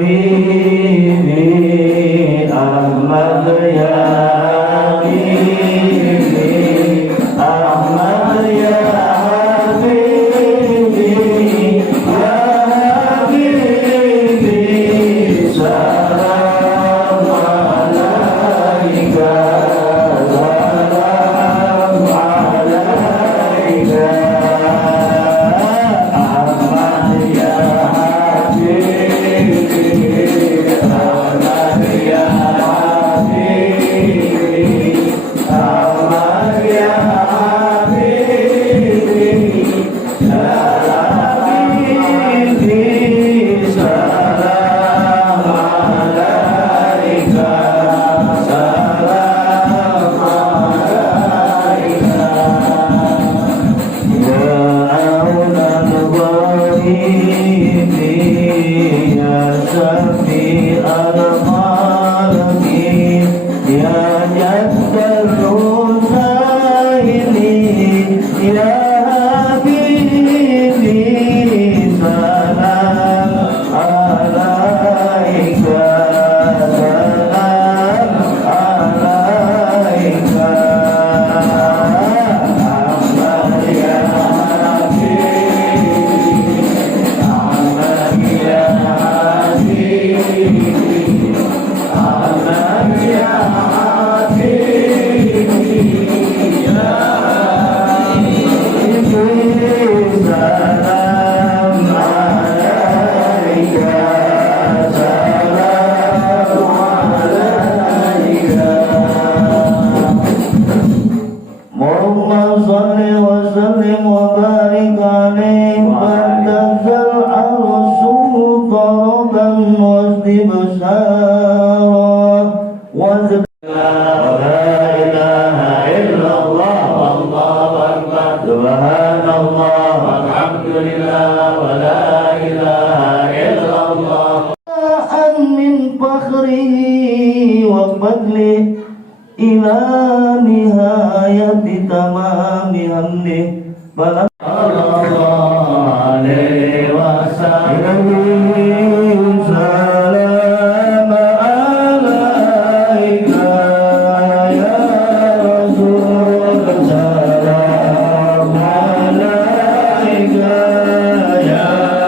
habibi Ahmad ya habibi Ahmad ya habibi ya habibi salam alaika salam alaika Ahmad ya habibi Ahmad ya habibi Ahmad ya habibi ya habibi salam alaika salam alaika ya aulal ghaibin ya syafi al-malamin ya jaddal husaini ya habibi salam alaika salam alaika Ahmad ya habibi Ahmad ya habibi Ahmad ya habibi ya habibi salam alaika salam alaika Allahumma salli wa sallim wa barik alaihi wa tanzal al-rasul qaraban wa istibsara wa la ilaha illallah wallahu akbar subhanallah walhamdulillah wa la ilaha illallah min fakhrihi wa fadlihi ila nihayati tamami hamdi sallallahu alaihi wasallam salam alaika ya rasul salam alaika ya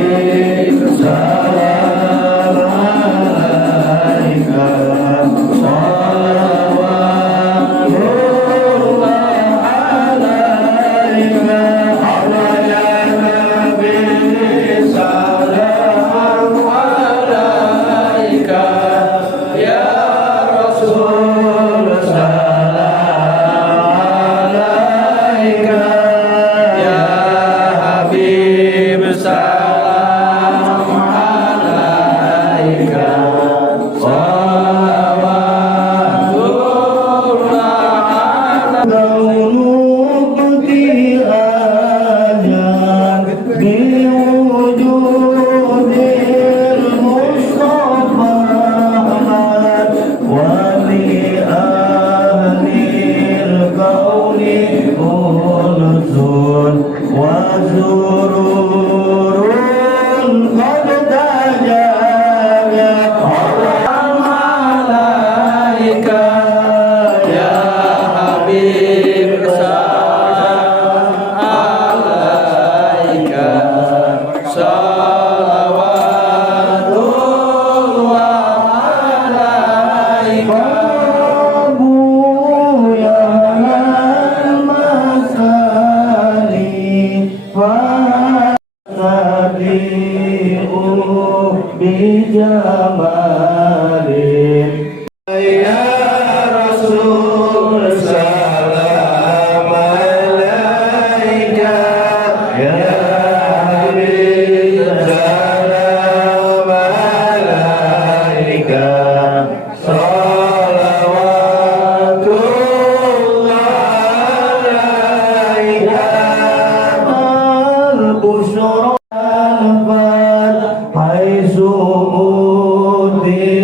habib salam alaika Hai sumudi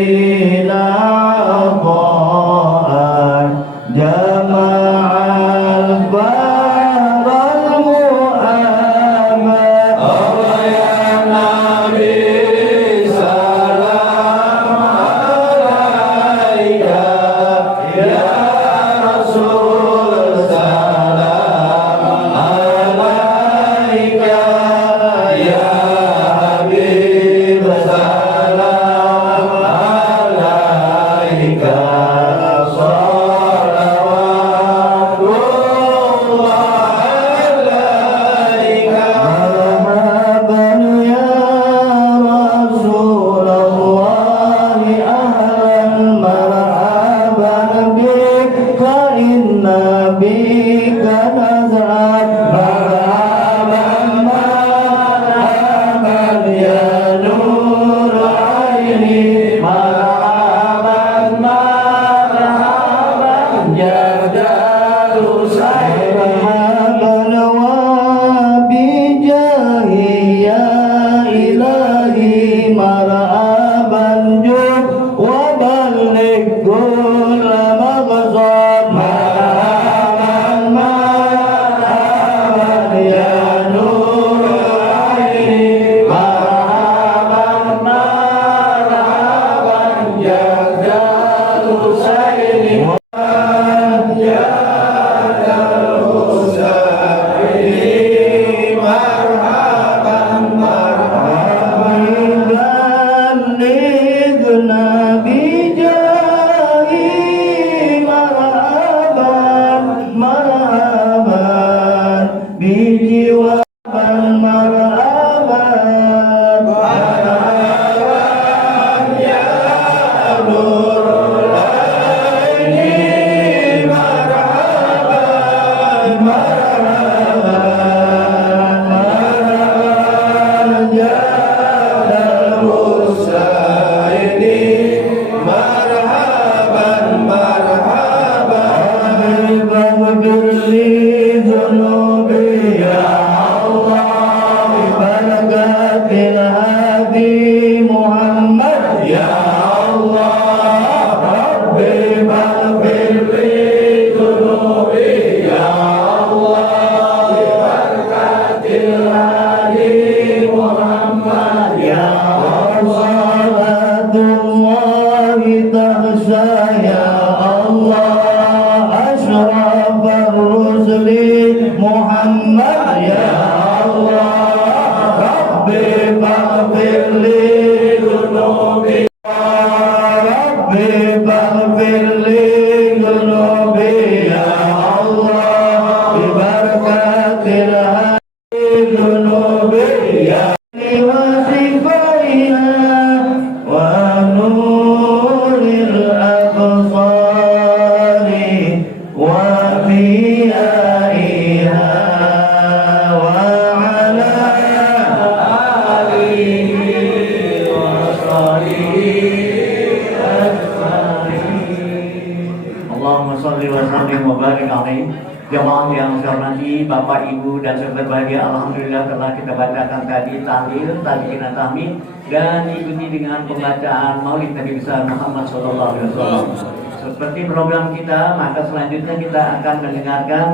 wa barik alaihi. Jamaah yang saya hormati, Bapak, Ibu, dan saudara berbahagia, alhamdulillah telah kita bacakan tadi tahlil, tadi kita tahmid, dan ikuti dengan pembacaan Maulid Nabi besar Muhammad SAW. Seperti program kita, maka selanjutnya kita akan mendengarkan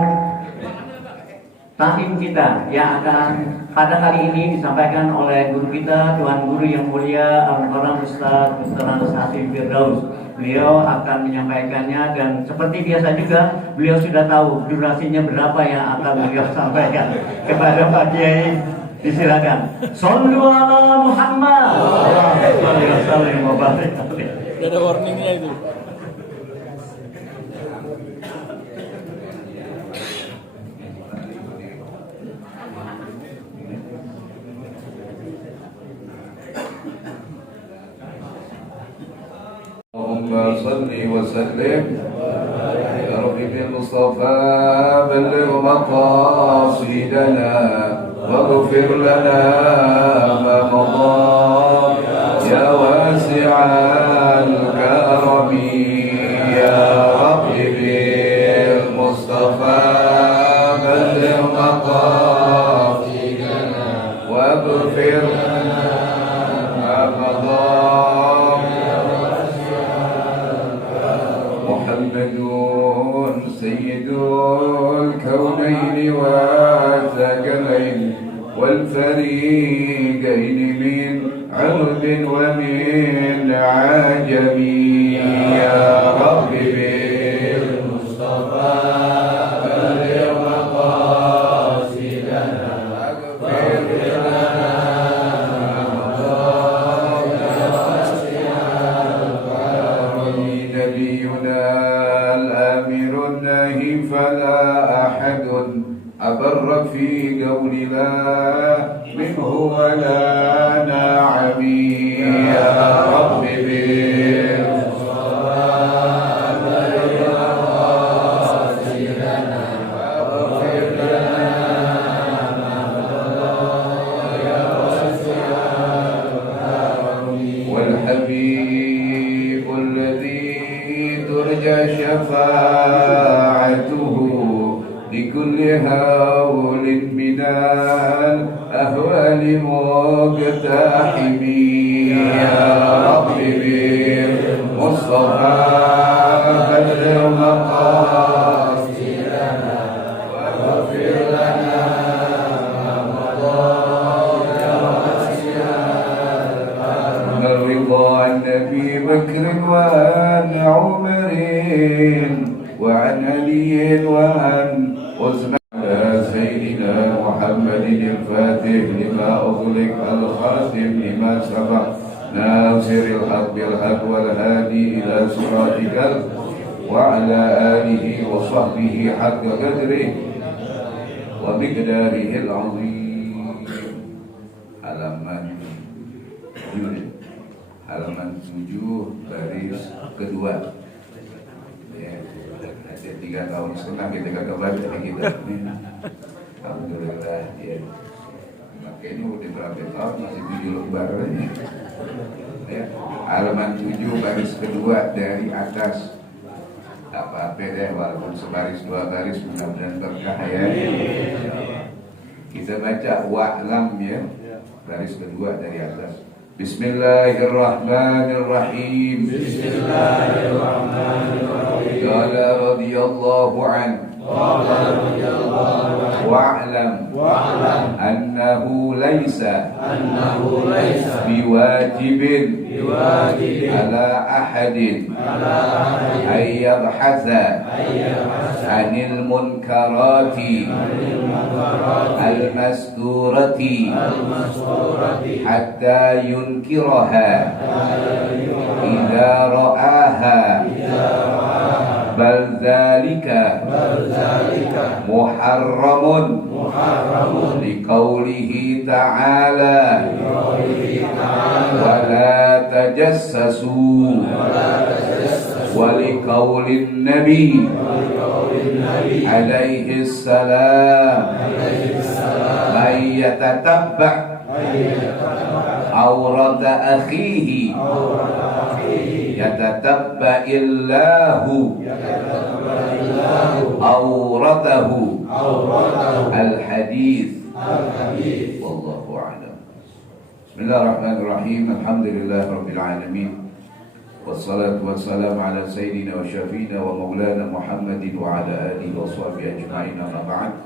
tahlim kita yang akan pada kali ini disampaikan oleh guru kita, Tuan Guru yang mulia Al-Mukarram Ustaz Dr. Hasim Firdaus. Beliau akan menyampaikannya dan seperti biasa juga beliau sudah tahu durasinya berapa yang akan beliau sampaikan kepada Pak Kiai. Disilakan. Shallu ala Muhammad. Ada warningnya itu. اللهم صل وسلم يا رب بالمصطفى بلغ مقاصدنا واغفر لنا ما مضى يا واسع الكرم يا رب بالمصطفى بلغ مقاصدنا واغفر لنا ما مضى محمد سيد الكونين والثقلين والفريقين من عرب ومن عجم يا رب بالمصطفى بلغ مقاصدنا واغفر لنا فلا أحد أبر في قول لا منه ولا نعم يا رب بالمصطفى بلغ مقاصدنا واغفر لنا ما مضى يا واسع الكرم والحبيب الذي ترجى شفاعته لكل هول من الأهوال مقتحم يا رب بالمصطفى بلغ مقاصدنا واغفر لنا ما مضى يا واسع الكرم الرضا عن أبي بكر وعن عمر وعن علي وعن عثمان سيدنا محمد الفاتح لما أغلق الخاتم لما سبق ناصر الحق بالحق والهادي إلى صراطك وعلى آله وصحبه حق قدره ومقداره العظيم. halaman 7 baris kedua. Ya, ada 3 tahun setengah kita kagak baca kita. Alhamdulillah ya. Makanya udah berapa tahun masih video lebar aja. Ya, halaman 7 baris kedua dari atas. Apa-apa deh, walaupun sebaris 2 baris mudah-mudahan berkah ya. Kita baca wa'lam ya, baris kedua dari atas. Bismillahirrahmanirrahim. Bismillahirrahmanirrahim. Qala radhiyallahu anhu. Wa'lam annahu laysa biwajibin ala ahadin ay yabhatha anil munkarati al-masturati hatta yunkiraha idza ra'aha bal dzalika muharramun liqaulihi ta'ala wa la tajassasu wa liqaulin nabi alaihi salam man yatatabba aurata akhihi yatatabba'illahu auratahu al-hadith wallahu a'lam. Bismillahirrahmanirrahim. Alhamdulillah rabbil alamin. Wassalatu wassalamu ala sayyidina wa syafiina wa maulana Muhammadin wa ala alihi wa sahbihi ajma'in, amma ba'd.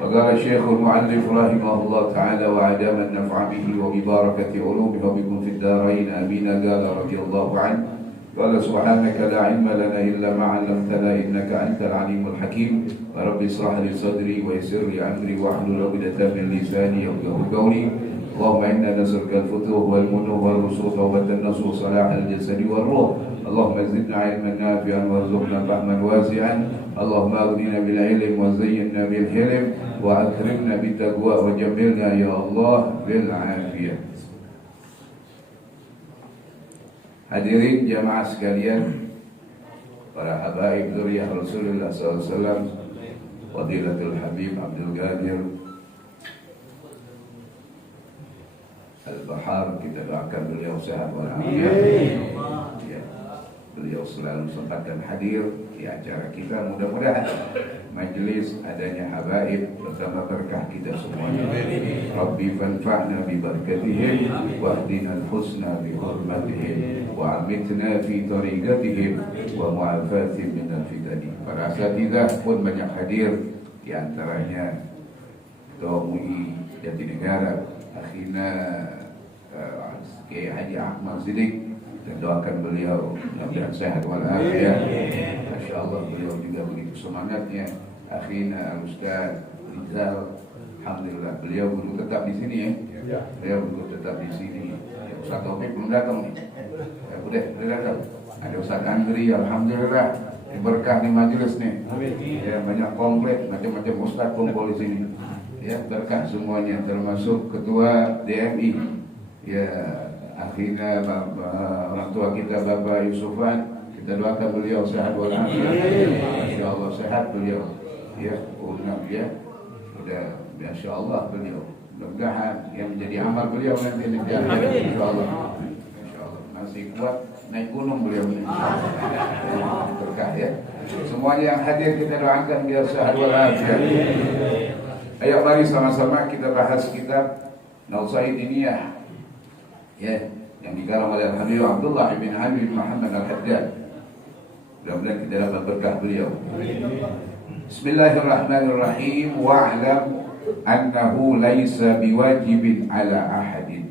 Faqala Syekhul Mu'allif rahimahullah ta'ala wa adama an-naf'a bihi wa bi barakati ulumihi wa bikum fid darain amin. Qala radhiyallahu anhu qala subhanaka la ilma lana illa ma 'allamtana innaka antal alimul hakim. Wa rabbi ishrah li sadri wa yassir li amri wa hlul 'uqdatam min lisani yafqahu qawli. اللهم إنا نسألك الفتوح والمنوح والرسوخ والتنصر وصلاح الجسد والروح. اللهم زدنا علما نافعا وارزقنا فهما واسعا. اللهم أغننا بالعلم وزينا بالحلم وأكرمنا بالتقوى وجملنا يا الله بالعافية. Hadirin jamaah sekalian, para habaib dzurriyyah Rasulullah SAW, Fadilatul Habib Abdul Qadir Al-Bahar, kita doakan beliau sehat walafiat. Ya, beliau selalu sempatkan hadir di acara kita. Mudah-mudahan majelis adanya habaib bersama berkah kita semuanya. Rabbi fanfa'na bi barakatihim wahdina al-husna bi hurmatihim wa amitna fi tariqatihim wa mu'afatin min al-fitani. Para asatidzah pun banyak hadir, di antaranya Ketua MUI Jatinegara Akhina Kiai Haji Ahmad Siddiq, dan doakan beliau mudah-mudahan sehat walafiat. Masya Allah, beliau juga begitu semangatnya. Akhina Al-Ustaz Rizal, alhamdulillah beliau guru tetap di sini ya. Beliau guru tetap di sini. Ya, Ustaz Taufik belum datang nih. Ya, udah datang. Ada Ustaz Andri, alhamdulillah. Ini berkah di majelis nih. Ya, banyak komplek, macam-macam ustaz kumpul di sini. Ya, berkah semuanya, termasuk ketua DMI. Ya, akhirnya orang tua kita Bapak Yusufan, kita doakan beliau sehat walafiat. Masya Allah sehat beliau. Ya, ya, udah, Masya Allah beliau. Mudah-mudahan yang menjadi amal beliau nanti di akhirat. Masya Allah. Masya Allah masih kuat naik gunung beliau ini. Berkah ya. Semuanya yang hadir kita doakan biar sehat walafiat. Ayo mari sama-sama kita bahas kitab Nausaidiniyah. Ya, yang digarang oleh Habib Abdullah bin Habib Muhammad Al-Haddad. Mudah-mudahan kita dapat berkah beliau. Bismillahirrahmanirrahim. Wa'lam annahu laisa biwajibin ala ahadin.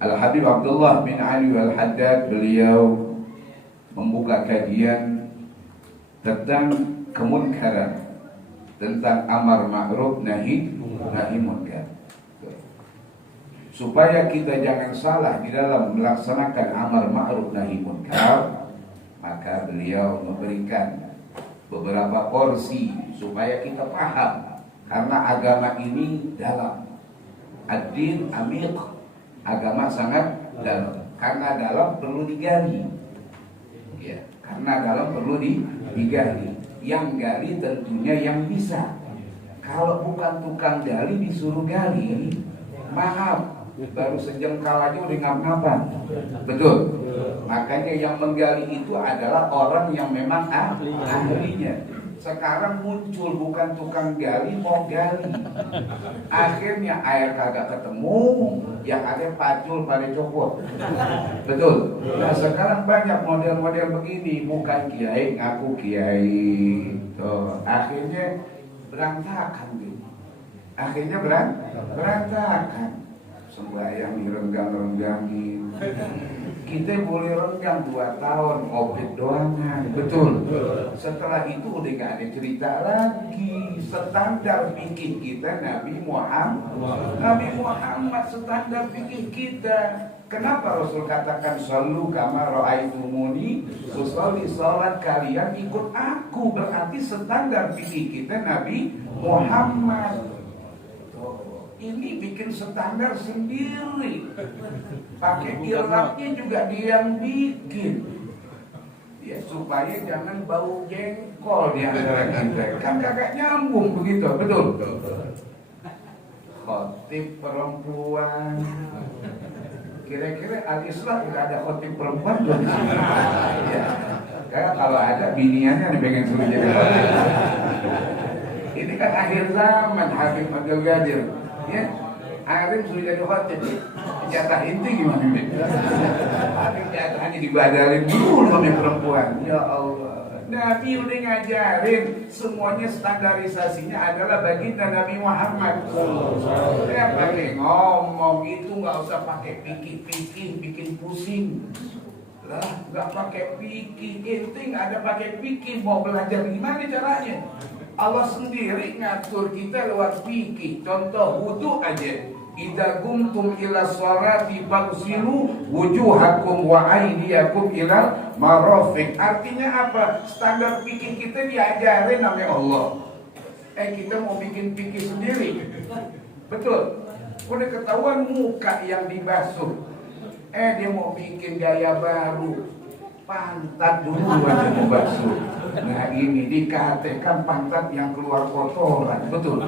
Al-Habib Abdullah bin Ali Al-Haddad, beliau membuka kajian tentang kemunkaran, tentang amar ma'ruf nahi munkar, supaya kita jangan salah di dalam melaksanakan amar ma'ruf nahi munkar. Maka beliau memberikan beberapa porsi supaya kita paham, karena agama ini dalam. Ad-din amiq, agama sangat dalam. Karena dalam perlu digali. Ya, karena dalam perlu digali. Yang gali tentunya yang bisa. Kalau bukan tukang gali disuruh gali, maaf, baru sejengkal aja udah ngap-ngapan. Betul. Makanya yang menggali itu adalah orang yang memang ahlinya. Sekarang muncul bukan tukang gali, mau gali. Akhirnya air kagak ketemu, yang ada pacul pada copot. Betul. Nah sekarang banyak model-model begini, bukan kiai ngaku kiai. Tuh, akhirnya berantakan gitu. Akhirnya berantakan. Sembahyang direnggang-renggangin. Kita boleh renggang 2 tahun, covid doangan. Betul. Setelah itu udah gak ada cerita lagi. Standar fikih kita Nabi Muhammad standar fikih kita. Kenapa Rasul katakan sallu kama ra'aitumuni usolli, salat kalian ikut aku, berarti standar fikih kita Nabi Muhammad. Ini bikin standar sendiri. Pakai irabnya juga dia yang bikin. Ya supaya jangan bau jengkol di antara kita. Kan kagak nyambung begitu, betul? Khotib perempuan, Kira-kira al-Islam nggak ada khotib perempuan tuh di sini. Ya. Karena kalau ada biniannya nih pengen suruh jadi khotib. Ini kan akhir zaman Habib Abdul Qadir. Ya. Akhirnya suruh jadi khotib. Jatah inti gimana nih? Tapi jatahnya dibadalin dulu sama perempuan. Ya Allah. Nabi udah ngajarin semuanya standarisasinya adalah baginda Nabi Muhammad. Saya pakai ngomong itu nggak usah pakai pikir-pikir bikin pusing. Lah nggak pakai pikir, ente nggak ada pakai pikir mau belajar gimana caranya? Allah sendiri ngatur kita lewat fikih. Contoh wudu aja. Idza qumtum ila sholati faghsilu wujuhakum wa aydiyakum ila marafiq. Artinya apa? Standar fikih kita diajarin oleh Allah. Kita mau bikin fikih sendiri. Betul. Udah ketahuan muka yang dibasuh. Dia mau bikin gaya baru. Pantat dulu aja mau basuh. Nah ini dikatakan pantat yang keluar kotoran. Betul.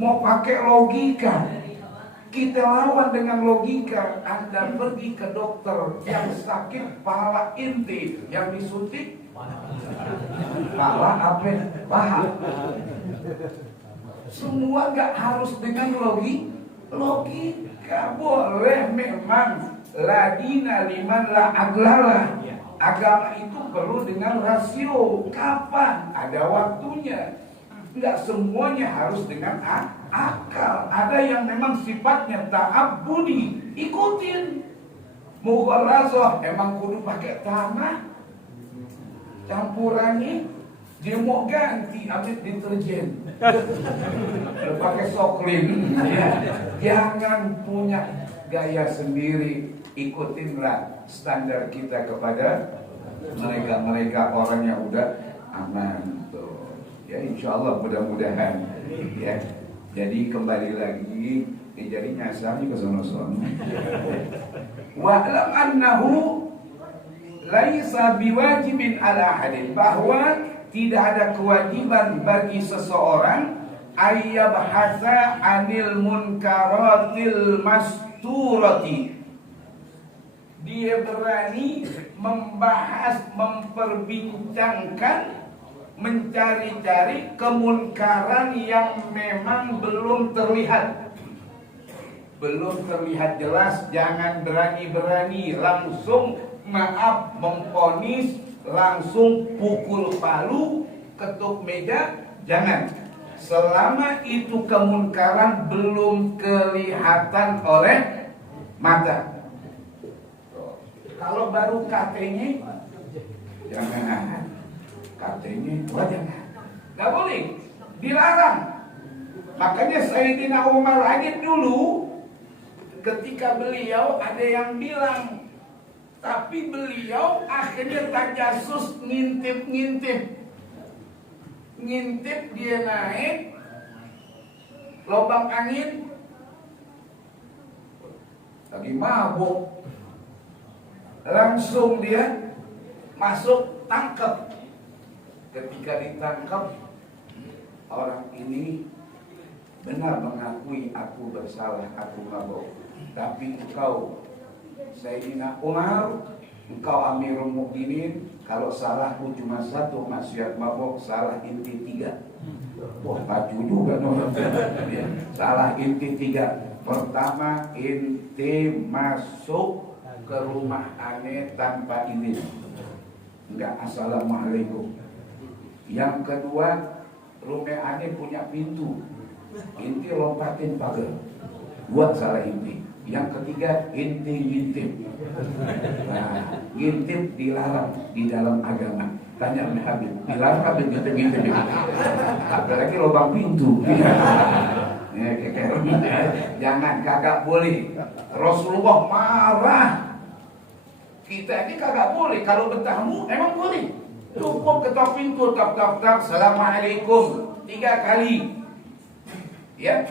Mau pakai logika. Kita lawan dengan logika. Anda pergi ke dokter yang sakit pala inti, yang disuntik pala apa? Paha. Semua gak harus dengan logika. Boleh memang ladina liman la aglala. Agama itu perlu dengan rasio. Kapan? Ada waktunya. Enggak semuanya harus dengan akal. Ada yang memang sifatnya ta'abbudi, ikutin. Mughalazah emang kudu pakai tanah. Campurannya dia mau ganti ambil deterjen. Pakai soklin. Ya. Jangan punya gaya sendiri. Ikutinlah standar kita kepada mereka orang yang udah aman. Ya insya Allah mudah-mudahan ya. Jadi kembali lagi jadi nyasarnya ke sono-sono. Wa'lam annahu laisa biwajibin ala ahadin, bahwa tidak ada kewajiban bagi seseorang ayyabhasa anil munkaratil masturati. Dia berani membahas, memperbincangkan, mencari-cari kemunkaran yang memang belum terlihat. Belum terlihat jelas, jangan berani-berani langsung maaf memponis, langsung pukul palu, ketuk meja, jangan. Selama itu kemunkaran belum kelihatan oleh mata. Kalau baru katanya, jangan. Katanya jangan, nggak boleh, dilarang. Makanya Sayyidina Umar aja dulu ketika beliau ada yang bilang, tapi beliau akhirnya tajasus, ngintip dia naik lubang angin, lagi mabuk, langsung dia masuk tangkap. Ketika ditangkap, orang ini benar mengakui, aku bersalah, aku mabuk. Tapi engkau Sayyidina Umar, engkau Amirul Mukminin, kalau salahku cuma satu, maksiat mabuk, salah inti 3. Wah, baju juga no. Salah inti 3. Pertama, inti masuk ke rumah aneh tanpa izin. Enggak, assalamualaikum. Yang kedua, rumah aneh punya pintu, inti lompatin pagar, buat salah inti. Yang ketiga, inti ngintip. Nah, ngintip dilarang di dalam agama. Tanya oleh Habib, dilarang Habib ngintip. Apalagi lubang pintu. Jangan, kagak boleh. Rasulullah marah. Kita ini kagak boleh. Kalau bertamu emang boleh. Cukup ketok pintu, tak, assalamualaikum 3 kali. Ya.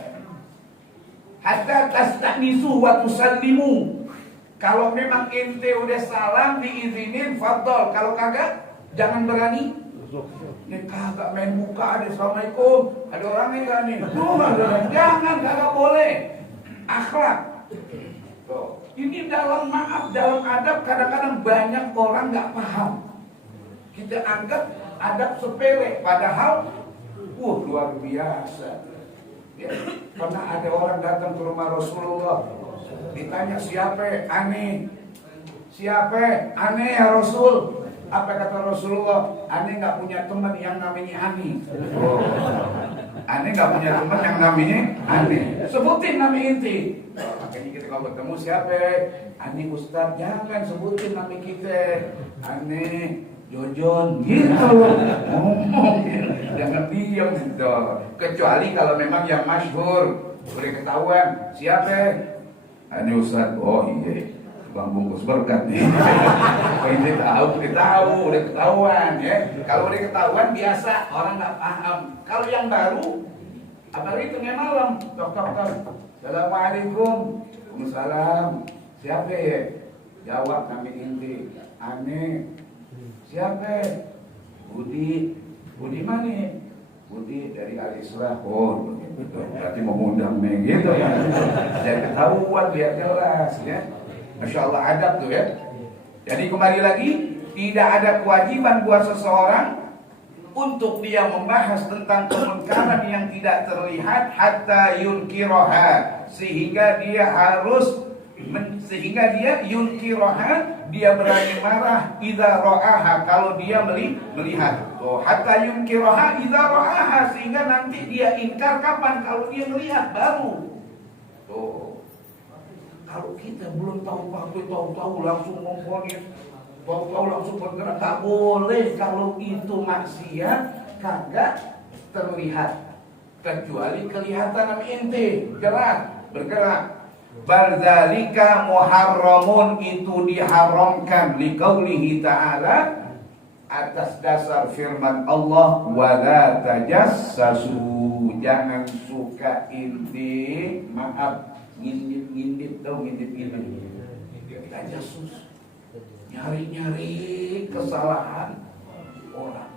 Hatta tastanisu wa tusallimu. Kalau memang ente udah salam diizinin, fadhol. Kalau kagak, jangan berani. Ini kagak main muka, ada assalamualaikum, ada orangnya enggak nih? Jangan, kagak boleh. Akhlak. Tuh. Ini dalam maaf, dalam adab kadang-kadang banyak orang nggak paham. Kita anggap adab sepele, padahal luar biasa. Ya, pernah ada orang datang ke rumah Rasulullah, ditanya siapa? Aneh. Siapa? Aneh ya Rasul. Apa kata Rasulullah? Aneh nggak punya teman yang namanya Ani. Aneh nggak punya teman yang namanya Ani. Sebutin nama inti. Makanya kita kalau bertemu siapa? Ani Ustaz. Jangan sebutin nama kita. Aneh Jojon gitu. Ngomong. Jangan diam gitu. Kecuali kalau memang yang masyhur, boleh ketahuan. Siapa? Ani Ustaz. Oh iya. Bang bungkus berkat nih. Ini tahu, udah ketahuan ya. Kalau udah ketahuan biasa orang nggak paham. Kalau yang baru, apalagi tengah malam, tok. Assalamualaikum. Waalaikumsalam. Siapa ya? Jawab nama inti. Aneh. Siapa? Budi. Budi mana? Budi dari Al-Islah. Oh, berarti mau ngundang gitu ya. Jangan ketahuan biar jelas ya. Masya Allah adab tuh ya. Jadi kembali lagi, tidak ada kewajiban buat seseorang untuk dia membahas tentang kemunkaran yang tidak terlihat hatta yunkiroha, sehingga dia yunkiroha, dia berani marah idza ra'aha, kalau dia melihat. Tuh, hatta yunkiroha idza ra'aha, sehingga nanti dia ingkar kapan? Kalau dia melihat baru. Tuh. Kalau kita belum tahu langsung memfonis, tahu langsung bergerak, tak boleh. Kalau itu maksiat kagak terlihat, kecuali kelihatan sama inti jelas bergerak. Balzalika muharramun, itu diharamkan liqaulihi ta'ala, atas dasar firman Allah, wala tajassasu, jangan suka inti, maaf, ngintip tau ngintip ini. Kita jasus, nyari kesalahan orang.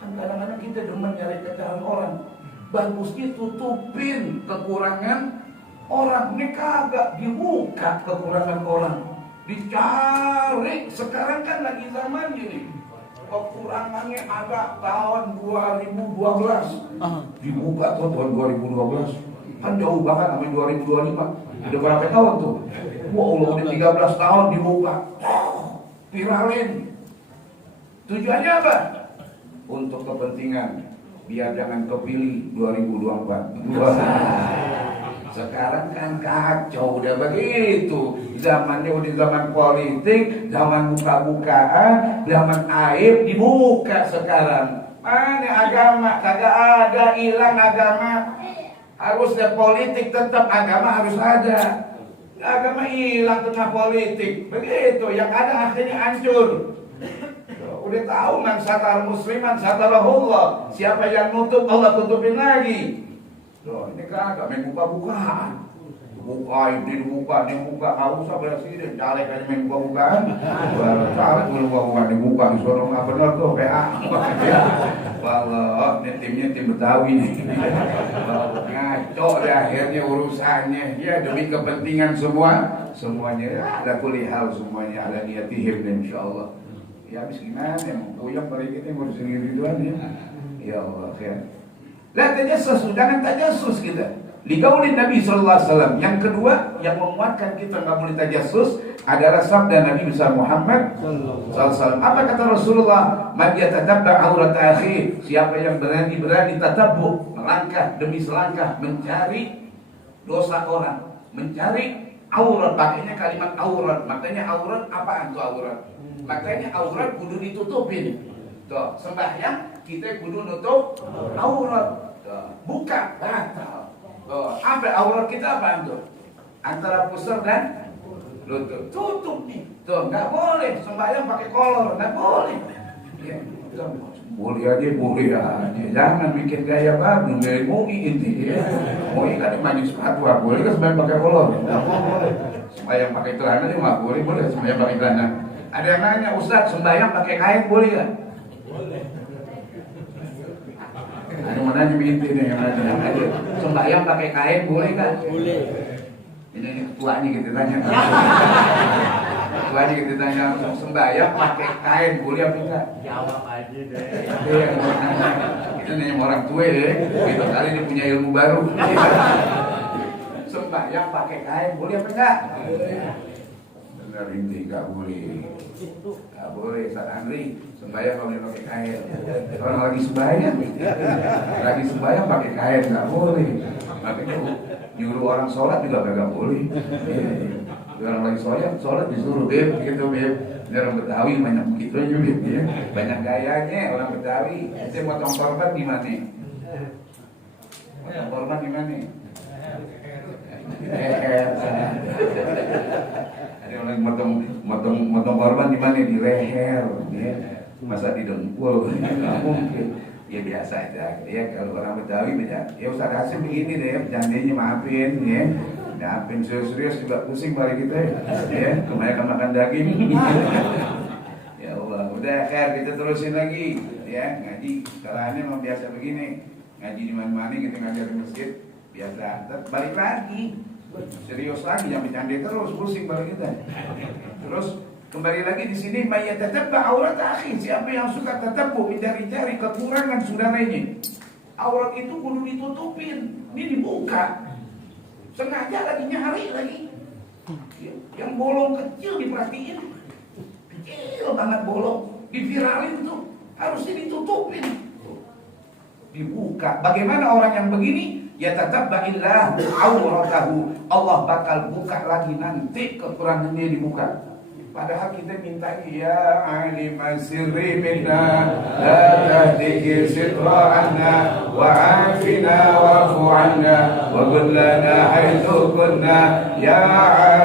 Kan kadang-kadang kita demen nyari kesalahan orang. Bagusnya tutupin kekurangan orang. Ini kagak dibuka kekurangan orang, dicari. Sekarang kan lagi zaman gini, kekurangannya ada tahun 2012 dibuka tuh tahun 2012. Kan jauh banget sampai 2025. Udah berapa tahun tuh? Wah Allah, udah 13 tahun dibuka. Viralin. Tujuannya apa? Untuk kepentingan biar jangan kepilih 2024. Sekarang kan kacau udah begitu. Zamannya udah zaman politik, zaman buka-bukaan, zaman aib dibuka sekarang. Mana agama? Kagak ada, hilang agama. Harusnya politik tetap, agama harus ada. Agama hilang tengah politik. Begitu, yang ada akhirnya hancur. Udah tahu man satar musliman satarahullah. Siapa yang nutup, Allah tutupin lagi. Loh, ini kagak main buka-bukaan. Dibuka. Nggak usah presiden, caleg aja main buka-bukaan. Caleg buka-bukaan dibuka, disuruh nggak bener tuh, PA. Walau, ini timnya tim Betawi nih. Ngaco deh akhirnya urusannya. Ya demi kepentingan semuanya. Ya, ada kulihal semuanya, ada niatihim insyaallah. Ya habis gimana, mau puyeng mereka ini mau sendiri doang ya. Ya Allah ya. Lah tajassus, jangan tajassus kita. Liqaulin Nabi sallallahu alaihi wasallam. Yang kedua yang menguatkan kita enggak boleh tajassus adalah sabda Nabi besar Muhammad sallallahu alaihi wasallam. Apa kata Rasulullah? Man yatatabba aurat akhi, siapa yang berani tatabbu, melangkah demi selangkah mencari dosa orang, mencari aurat, pakainya kalimat aurat. Makanya aurat apaan tuh aurat? Makanya aurat kudu ditutupin. Tuh, sembahyang kita kudu nutup aurat. Tuh, buka batal. Tuh, apa aurat kita apa tuh? Antara pusar dan lutut. Tutup nih. Tuh, nggak boleh sembahyang pakai kolor, nggak boleh. Ya, boleh aja. Jangan bikin gaya baru, gaya MUI inti ya. MUI kan maju sepatu, boleh kan sembahyang pakai kolor? Nggak boleh. Sembahyang pakai celana dia nggak boleh, sembahyang pakai celana. Ada yang nanya, Ustaz, sembahyang pakai kain boleh nggak? Boleh. Ada yang nanya inti nih yang nanya. Sembahyang pakai kain boleh nggak? Boleh. Ini ketuanya kita tanya. Ketuanya kita tanya langsung sembahyang pakai kain boleh apa enggak? Jawab aja deh. Iya, kita nanya sama orang tua ya. Kita kali dia punya ilmu baru. Sembahyang pakai kain boleh apa enggak? Benar ini enggak boleh. Enggak boleh, Ustaz Andri. Sembahyang kalau dia pakai kain. Orang lagi sembahyang pakai kain enggak boleh. Makanya nyuruh orang sholat juga enggak boleh. Orang lagi sholat disuruh Beb, gitu Beb. Ini orang Betawi banyak begitu aja Beb ya. Banyak gayanya orang Betawi. Saya motong korban gimana? Motong korban gimana? Ada orang motong korban di mana? Di leher, ya. Masa di dengkul? Nggak mungkin. Ya biasa aja. Ya kalau orang Betawi beda. Ya Ustaz Hasim begini deh, bercandanya maafin, ya. Maafin serius juga pusing balik kita, ya. Kebanyakan makan daging. Ya Allah, udah kita terusin lagi, ya. Ngaji sekarangnya memang biasa begini. Ngaji di mana-mana kita ngajar di masjid. Biasa, balik lagi serius lagi, jangan bercanda terus, pusing balik kita. Terus kembali lagi di sini, mayatatabba aurat akhi, siapa yang suka tatabu mencari-cari kekurangan saudaranya. Aurat itu kudu ditutupin, ini dibuka. Sengaja lagi nyari lagi. Yang bolong kecil diperhatiin, kecil banget bolong, diviralin tuh, harusnya ditutupin. Dibuka. Bagaimana orang yang begini? Ya tatabba'illah auratahu. Allah bakal buka lagi nanti kekurangannya dibuka. Padahal kita minta ya alim sirri minna la tahdihi sitra anna wa afina wa'fu anna wa qul lana haitsu kunna ya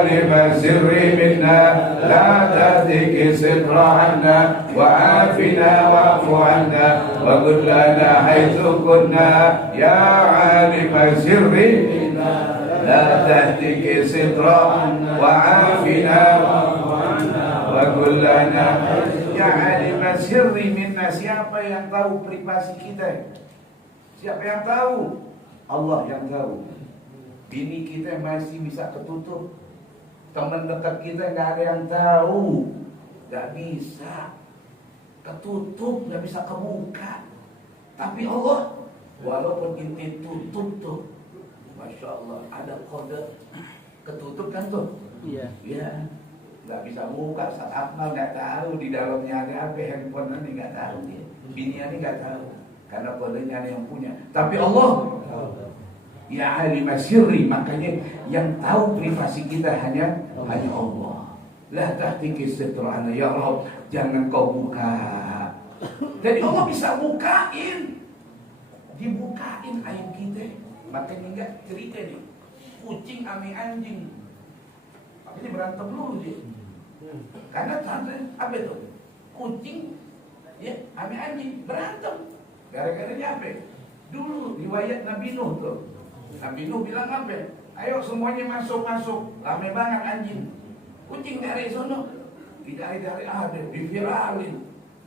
alim sirri minna la tahdihi sitra anna wa afina wa'fu anna wa qul lana haitsu kunna ya alim sirri minna la tahdihi sitra wa afina wa kullana ya alim sirri minna. Siapa yang tahu privasi kita? Siapa yang tahu? Allah yang tahu. Bini kita masih bisa ketutup, teman dekat kita nggak ada yang tahu, nggak bisa ketutup, nggak bisa kebuka. Tapi Allah, walaupun inti tutup tuh, masya Allah, ada kode ketutup kan tuh? Iya. Ya. Nggak bisa buka, saat Akmal nggak tahu di dalamnya ada apa, handphone ini nggak tahu dia, bini ini nggak tahu, karena kodenya ada yang punya. Tapi Allah, ya alim sirri, makanya yang tahu privasi kita hanya Allah. La tahtiki sitrana, ya Allah, jangan kau buka. Jadi Allah bisa bukain, dibukain aib kita. Makanya nggak cerita nih, kucing ame anjing, makanya berantem dulu dia. Karena apa itu? Kucing ya ame anjing berantem. Gara-garanya apa? Dulu riwayat Nabi Nuh tuh. Nabi Nuh bilang apa? Ayo semuanya masuk. Rame banget anjing. Kucing dari sono. Dicari-cari ada, diviralin.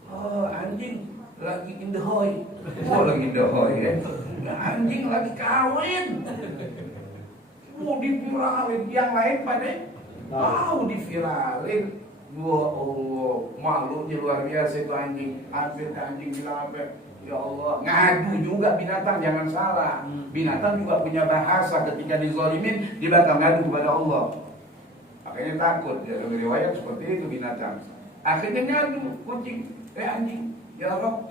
Oh, anjing lagi in the hoy. Oh, lagi in the hoy ya. Anjing lagi kawin. Mau diviralin, yang lain pada mau diviralin. Wah, Allah, malunya luar biasa itu anjing. Hampir ke anjing bilang apa? Ya Allah, ngadu juga binatang, jangan salah. Binatang juga punya bahasa, ketika dizalimin dia bakal ngadu kepada Allah. Makanya takut, ya riwayat seperti itu binatang. Akhirnya ngadu kucing, anjing, ya Allah,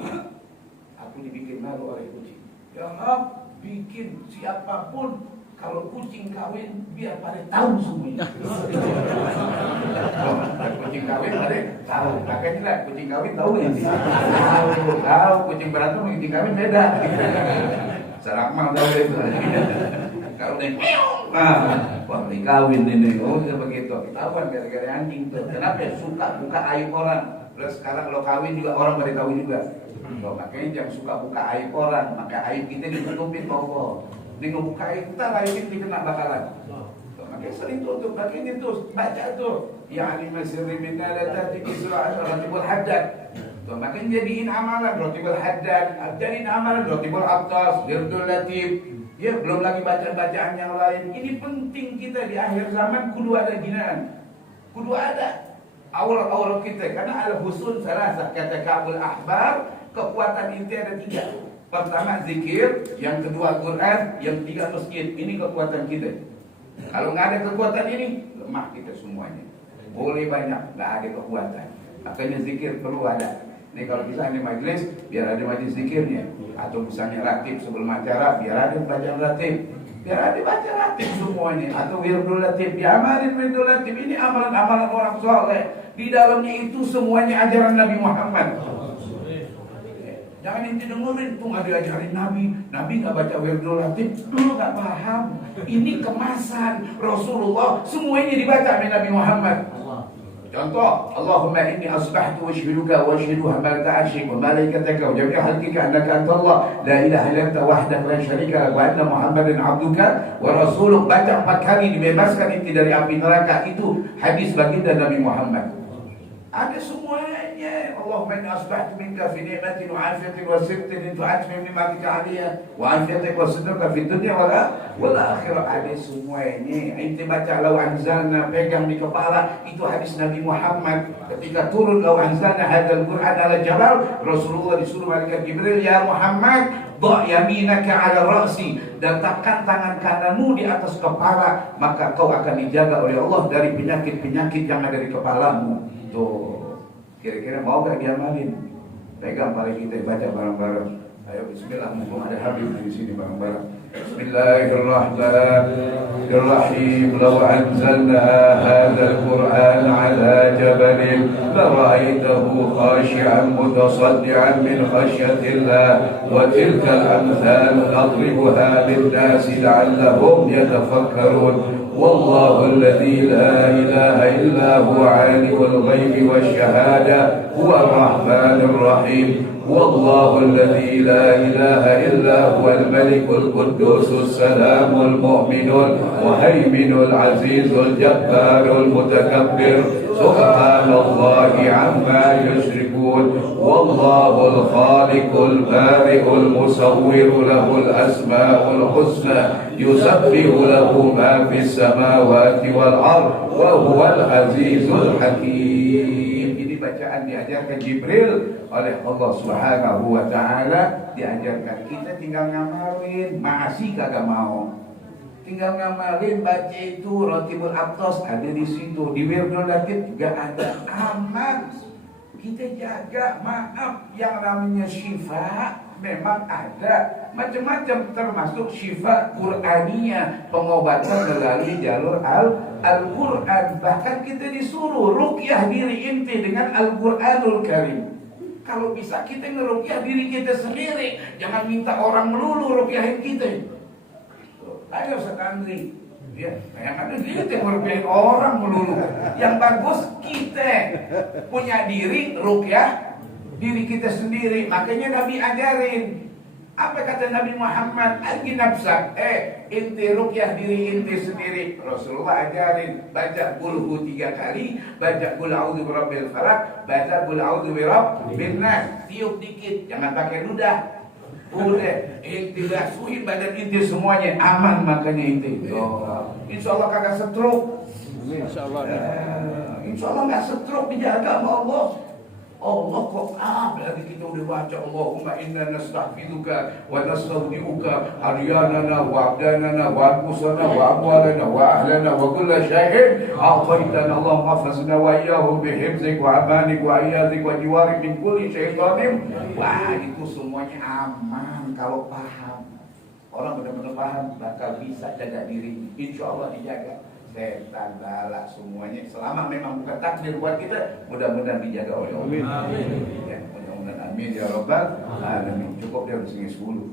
aku dibikin malu oleh kucing. Ya Allah, bikin siapapun kalau kucing kawin biar pada tahu semuanya. Kucing kawin pada tahu. Makanya lah kucing kawin tahu ya sih. Tahu kucing berantem sama kucing kawin beda. Sarakmal tahu itu. Kalau nih, wah ini kawin ini. Oh begitu. Ketahuan gara-gara anjing tuh. Kenapa? Suka buka aib orang. Terus sekarang kalau kawin juga orang pada tahu juga. Makanya jangan suka buka aib orang. Maka aib kita ditutupin Allah. Dia ngebuka aib, ntar aib ini kena bakalan. Makanya sering tutup, makanya terus baca tuh. Ya alim sirri minna la tahdihi sitra ratibul haddad. Makanya jadiin amalan ratibul haddad, jadiin amalan ratibul attas, wirdul latif. Ya, belum lagi bacaan-bacaan yang lain. Ini penting kita di akhir zaman kudu ada ginaan. Kudu ada aurat-aurat kita. Karena al-husun salasah, kata Kabul Ahbar, kekuatan inti ada 3. Pertama zikir, yang kedua Quran, yang ketiga masjid. Ini kekuatan kita. Kalau nggak ada kekuatan ini, lemah kita semuanya. Boleh banyak, nggak ada kekuatan. Makanya zikir perlu ada. Ini kalau bisa di majelis, biar ada majelis zikirnya. Atau misalnya ratib sebelum acara, biar ada bacaan ratib. Biar ada baca ratib semuanya. Atau wirdul latib, diamalin wirdul latib. Ini amalan-amalan orang soleh. Di dalamnya itu semuanya ajaran Nabi Muhammad. Jangan inti dengerin, tuh nggak diajarin Nabi. Nabi nggak baca wirdul latib, lu nggak paham. Ini kemasan Rasulullah, semuanya dibaca oleh Nabi Muhammad. Contoh, Allahumma inni asbahtu wa ashhiduka wa ashhidu hamalata arshik wa malaikataka wa jami'a khalqika annaka anta Allah la ilaha illa anta wahdaka la syarika lak wa anna Muhammadan abduka wa rasuluh. Baca 4 kali dibebaskan inti dari api neraka. Itu hadis baginda Nabi Muhammad. Ada semuanya. Allahumma inni asbahtu minka fi ni'matin wa afiyatin wa sittin tu'atmi ni'matika 'alayya wa afiyatik wa sidqa fi dunya wal akhirah. Ada semuanya. Inti baca law anzalna, pegang di kepala. Itu hadis Nabi Muhammad. Ketika turun law anzalna hadzal Qur'an ala jabal, Rasulullah disuruh malaikat Jibril, ya Muhammad, dha' yaminaka 'ala ra'si, letakkan tangan kananmu di atas kepala, maka kau akan dijaga oleh Allah dari penyakit-penyakit yang ada di kepalamu. Tuh. Kira-kira mau gak diamalin? Pegang paling kita baca bareng-bareng. Ayo bismillah, mumpung ada Habib di sini bareng-bareng. Bismillahirrahmanirrahim. Law anzalna hadzal Qur'an 'ala jabalin la ra'aitahu khashi'an mutasaddian min khashyatillah wa tilkal amthal nadribuha lin-nasi la'allahum yatafakkarun. والله الذي لا إله إلا هو عالم الغيب والشهادة هو الرحمن الرحيم والله الذي لا إله إلا هو الملك القدوس السلام المؤمن المهيمن العزيز الجبار المتكبر سبحان الله عما يشركون والله الخالق البارئ المصور له الأسماء الحسنى يسبح له ما في السماوات والأرض وهو العزيز الحكيم. Ini bacaan diajarkan Jibril oleh Allah Subhanahu wa taala, diajarkan kita tinggal ngamalin, masih kagak mau. Tinggal ngamalin, baca itu Rotibul Aqtas ada di situ, di Wirdul Latib juga ada. Aman. Kita jaga, maaf, yang namanya syifa memang ada macam-macam, termasuk syifa Qur'aniyah, pengobatan melalui jalur Al-Quran. Bahkan kita disuruh ruqyah diri inti dengan Al-Quranul Karim. Kalau bisa kita ngeruqyah diri kita sendiri, jangan minta orang melulu ruqyahin kita. Ayo sekandri, ya, yang ada kita ngeruqyahin orang melulu. Yang bagus kita punya diri ruqyah diri kita sendiri. Makanya Nabi ajarin. Apa kata Nabi Muhammad? Algi nafsak. Inti ruqyah diri inti sendiri. Rasulullah ajarin. Baca qulhu 3 kali. Baca qul a'udzu birabbil falaq. Baca qul a'udzu birabbin nas. Tiup dikit. Jangan pakai ludah. Udah, inti basuhin badan inti semuanya. Aman makanya inti. Insya Allah kagak stroke. Insya Allah. Insya Allah gak stroke, dijaga sama Allah. Allah kok berarti kita udah baca Allahumma inna nastahfiduka wa nastaudiuka aryanana wa abdanana wa anfusana wa amwalana wa ahlana wa kulla syai'in a'taitana Allahumma fasna wa iyyahum bihifzik wa amanik wa iyadik wa jiwarik min kulli syaitanin. Wah, itu semuanya aman kalau paham. Orang benar-benar paham bakal bisa jaga diri. Insya Allah dijaga. Setan, bala, semuanya selama memang bukan takdir buat kita, mudah-mudahan dijaga oleh Allah. Amin. Ya, mudah-mudahan amin ya rabbal alamin. Cukup dia udah sini 10.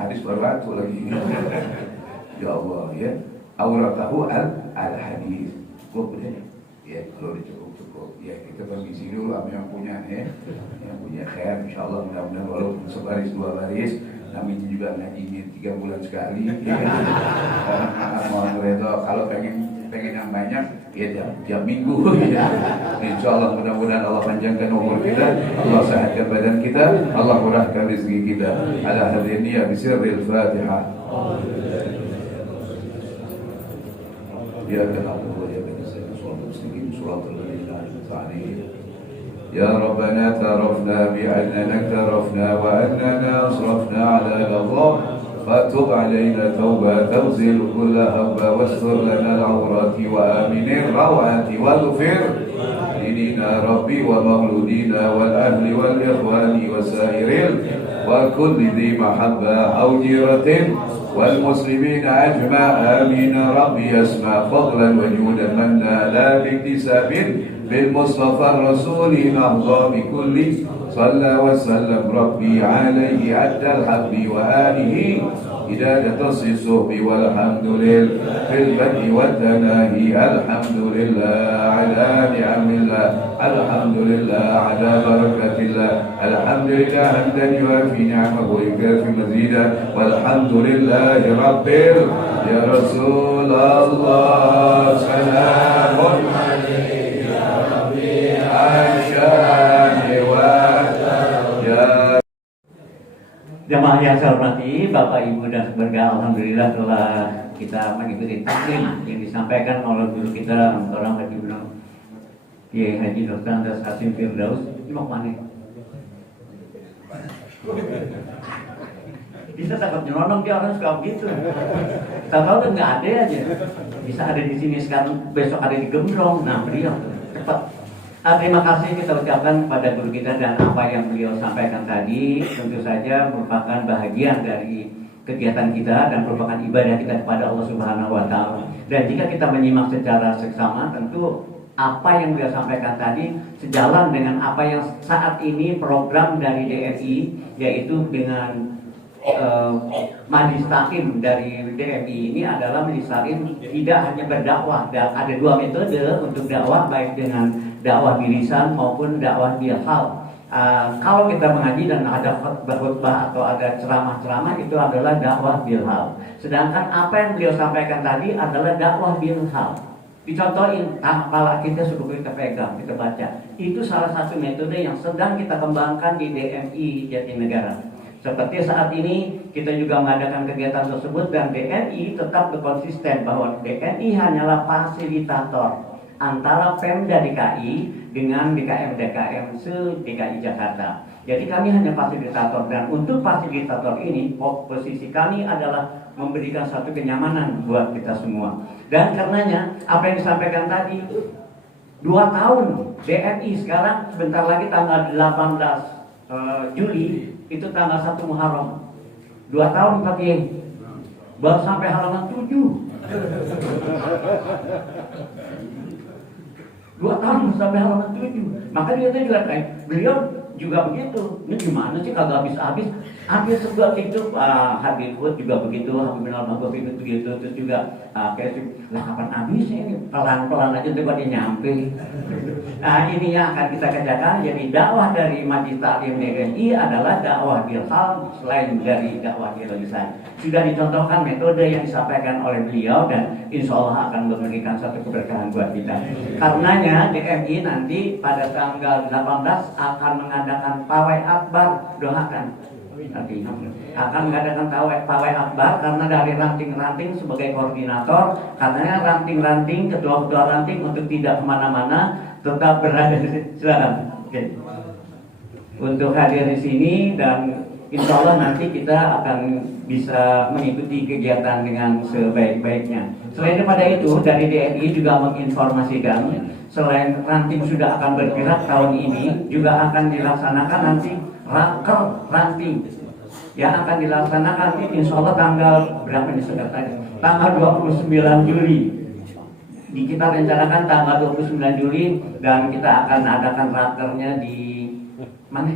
Hadis baru satu lagi. Ya Allah ya. Auratahu al-hadis. Cukup deh. Ya, kalau cukup. Ya, kita permisi dulu sama yang punya ya. Yang punya khair insyaallah, mudah-mudahan walaupun sebaris 2 baris. Kami juga ngajiin 3 bulan sekali. Ya. Mohon redho, kalau pengen yang banyak ya tiap minggu ya. Insya Allah mudah-mudahan Allah panjangkan umur kita, Allah sehatkan badan kita, Allah murahkan rezeki kita. Ala hadhihi niyyah bisirril Fatihah. إياك نعبد وإياك نستعين صراط المستقيم صراط الذين أنعمت عليهم يا ربنا اعترفنا بأننا اكترفنا وأننا أسرفنا على الأغراض فتب علينا توبة تغسل كل هوى واستر لنا العورات وآمن الروعات واغفر لدينا ربي ومولودينا والأهل والإخوان وسائر وكل ذي محبة أو جيرة والمسلمين أجمع آمين ربي يسمع فضلا وجودا منا لا باكتساب بالمصطفى الرسول نهضى بكل صلى وسلم ربي عليه أدى الحب وآله إدادة الصحب والحمد لله في البدء والتناهي الحمد لله على نعم الله الحمد لله على بركة الله الحمد لله حمدا يوافي نعمه ويكافي مزيدا والحمد لله رب يا رسول الله سلام عليك يا ربي عشان ويا Jamaah yang saya hormati, Bapak Ibu dan keluarga, alhamdulillah telah kita mengikuti taklim yang disampaikan oleh guru kita orang Haji Ibnu Kiai Haji Dr. Andes Hasim Firdaus. Mau mana? Bisa takut nyelonong dia, orang suka begitu. Tahu kan nggak ada aja. Bisa ada di sini sekarang, besok ada di Gembrong. Nah beliau cepat. Terima kasih kita ucapkan kepada guru kita, dan apa yang beliau sampaikan tadi tentu saja merupakan bahagian dari kegiatan kita dan merupakan ibadah kita kepada Allah Subhanahu wa Ta'ala. Dan jika kita menyimak secara seksama, tentu apa yang beliau sampaikan tadi sejalan dengan apa yang saat ini program dari DRI, yaitu dengan Majlis Taklim dari DMI ini adalah Majlis Taklim tidak hanya berdakwah, dan ada dua metode untuk dakwah, baik dengan dakwah bilisan maupun dakwah bilhal. Kalau kita mengaji dan ada khutbah atau ada ceramah-ceramah, itu adalah dakwah bilhal. Sedangkan apa yang beliau sampaikan tadi adalah dakwah bilhal. Dicontohin, kepala kita sudah kita pegang, kita baca. Itu salah satu metode yang sedang kita kembangkan di DMI Jatinegara. Seperti saat ini kita juga mengadakan kegiatan tersebut, dan DNI tetap berkonsisten bahwa DNI hanyalah fasilitator antara Pemda DKI dengan DKM se-DKI Jakarta. Jadi kami hanya fasilitator, dan untuk fasilitator ini posisi kami adalah memberikan satu kenyamanan buat kita semua. Dan karenanya apa yang disampaikan tadi, 2 tahun DNI sekarang sebentar lagi tanggal 18 Juli itu tanggal 1 Muharram. 2 tahun tapi baru sampai halaman 7. 2 tahun sampai halaman 7. Maka dia juga beliau juga begitu. Ini gimana sih kagak habis-habis? Hampir sebuah itu Habib Hud juga begitu, Habib bin Al-Maghrib itu begitu, terus juga kayak lah kapan habisnya ini? Pelan-pelan aja coba dia nyampe. Nah ini yang akan kita kerjakan. Jadi dakwah dari Majlis Taklim DNI adalah dakwah bilhal selain dari dakwah bilisan. Sudah dicontohkan metode yang disampaikan oleh beliau, dan insya Allah akan memberikan satu keberkahan buat kita. Karenanya DMI nanti pada tanggal 18 akan mengadakan pawai akbar, doakan. Nanti akan mengadakan pawai akbar, karena dari ranting-ranting sebagai koordinator, katanya ranting-ranting, ketua-ketua ranting untuk tidak kemana-mana, tetap berada di sini. Silakan. Oke. Untuk hadir di sini, dan insya Allah nanti kita akan bisa mengikuti kegiatan dengan sebaik-baiknya. Selain daripada itu, dari DNI juga menginformasikan, selain ranting sudah akan bergerak tahun ini, juga akan dilaksanakan nanti raker ranting yang akan dilaksanakan insya Allah tanggal berapa nih sebenarnya? Tanggal 29 Juli. Kita rencanakan tanggal 29 Juli, dan kita akan adakan rakernya di mana?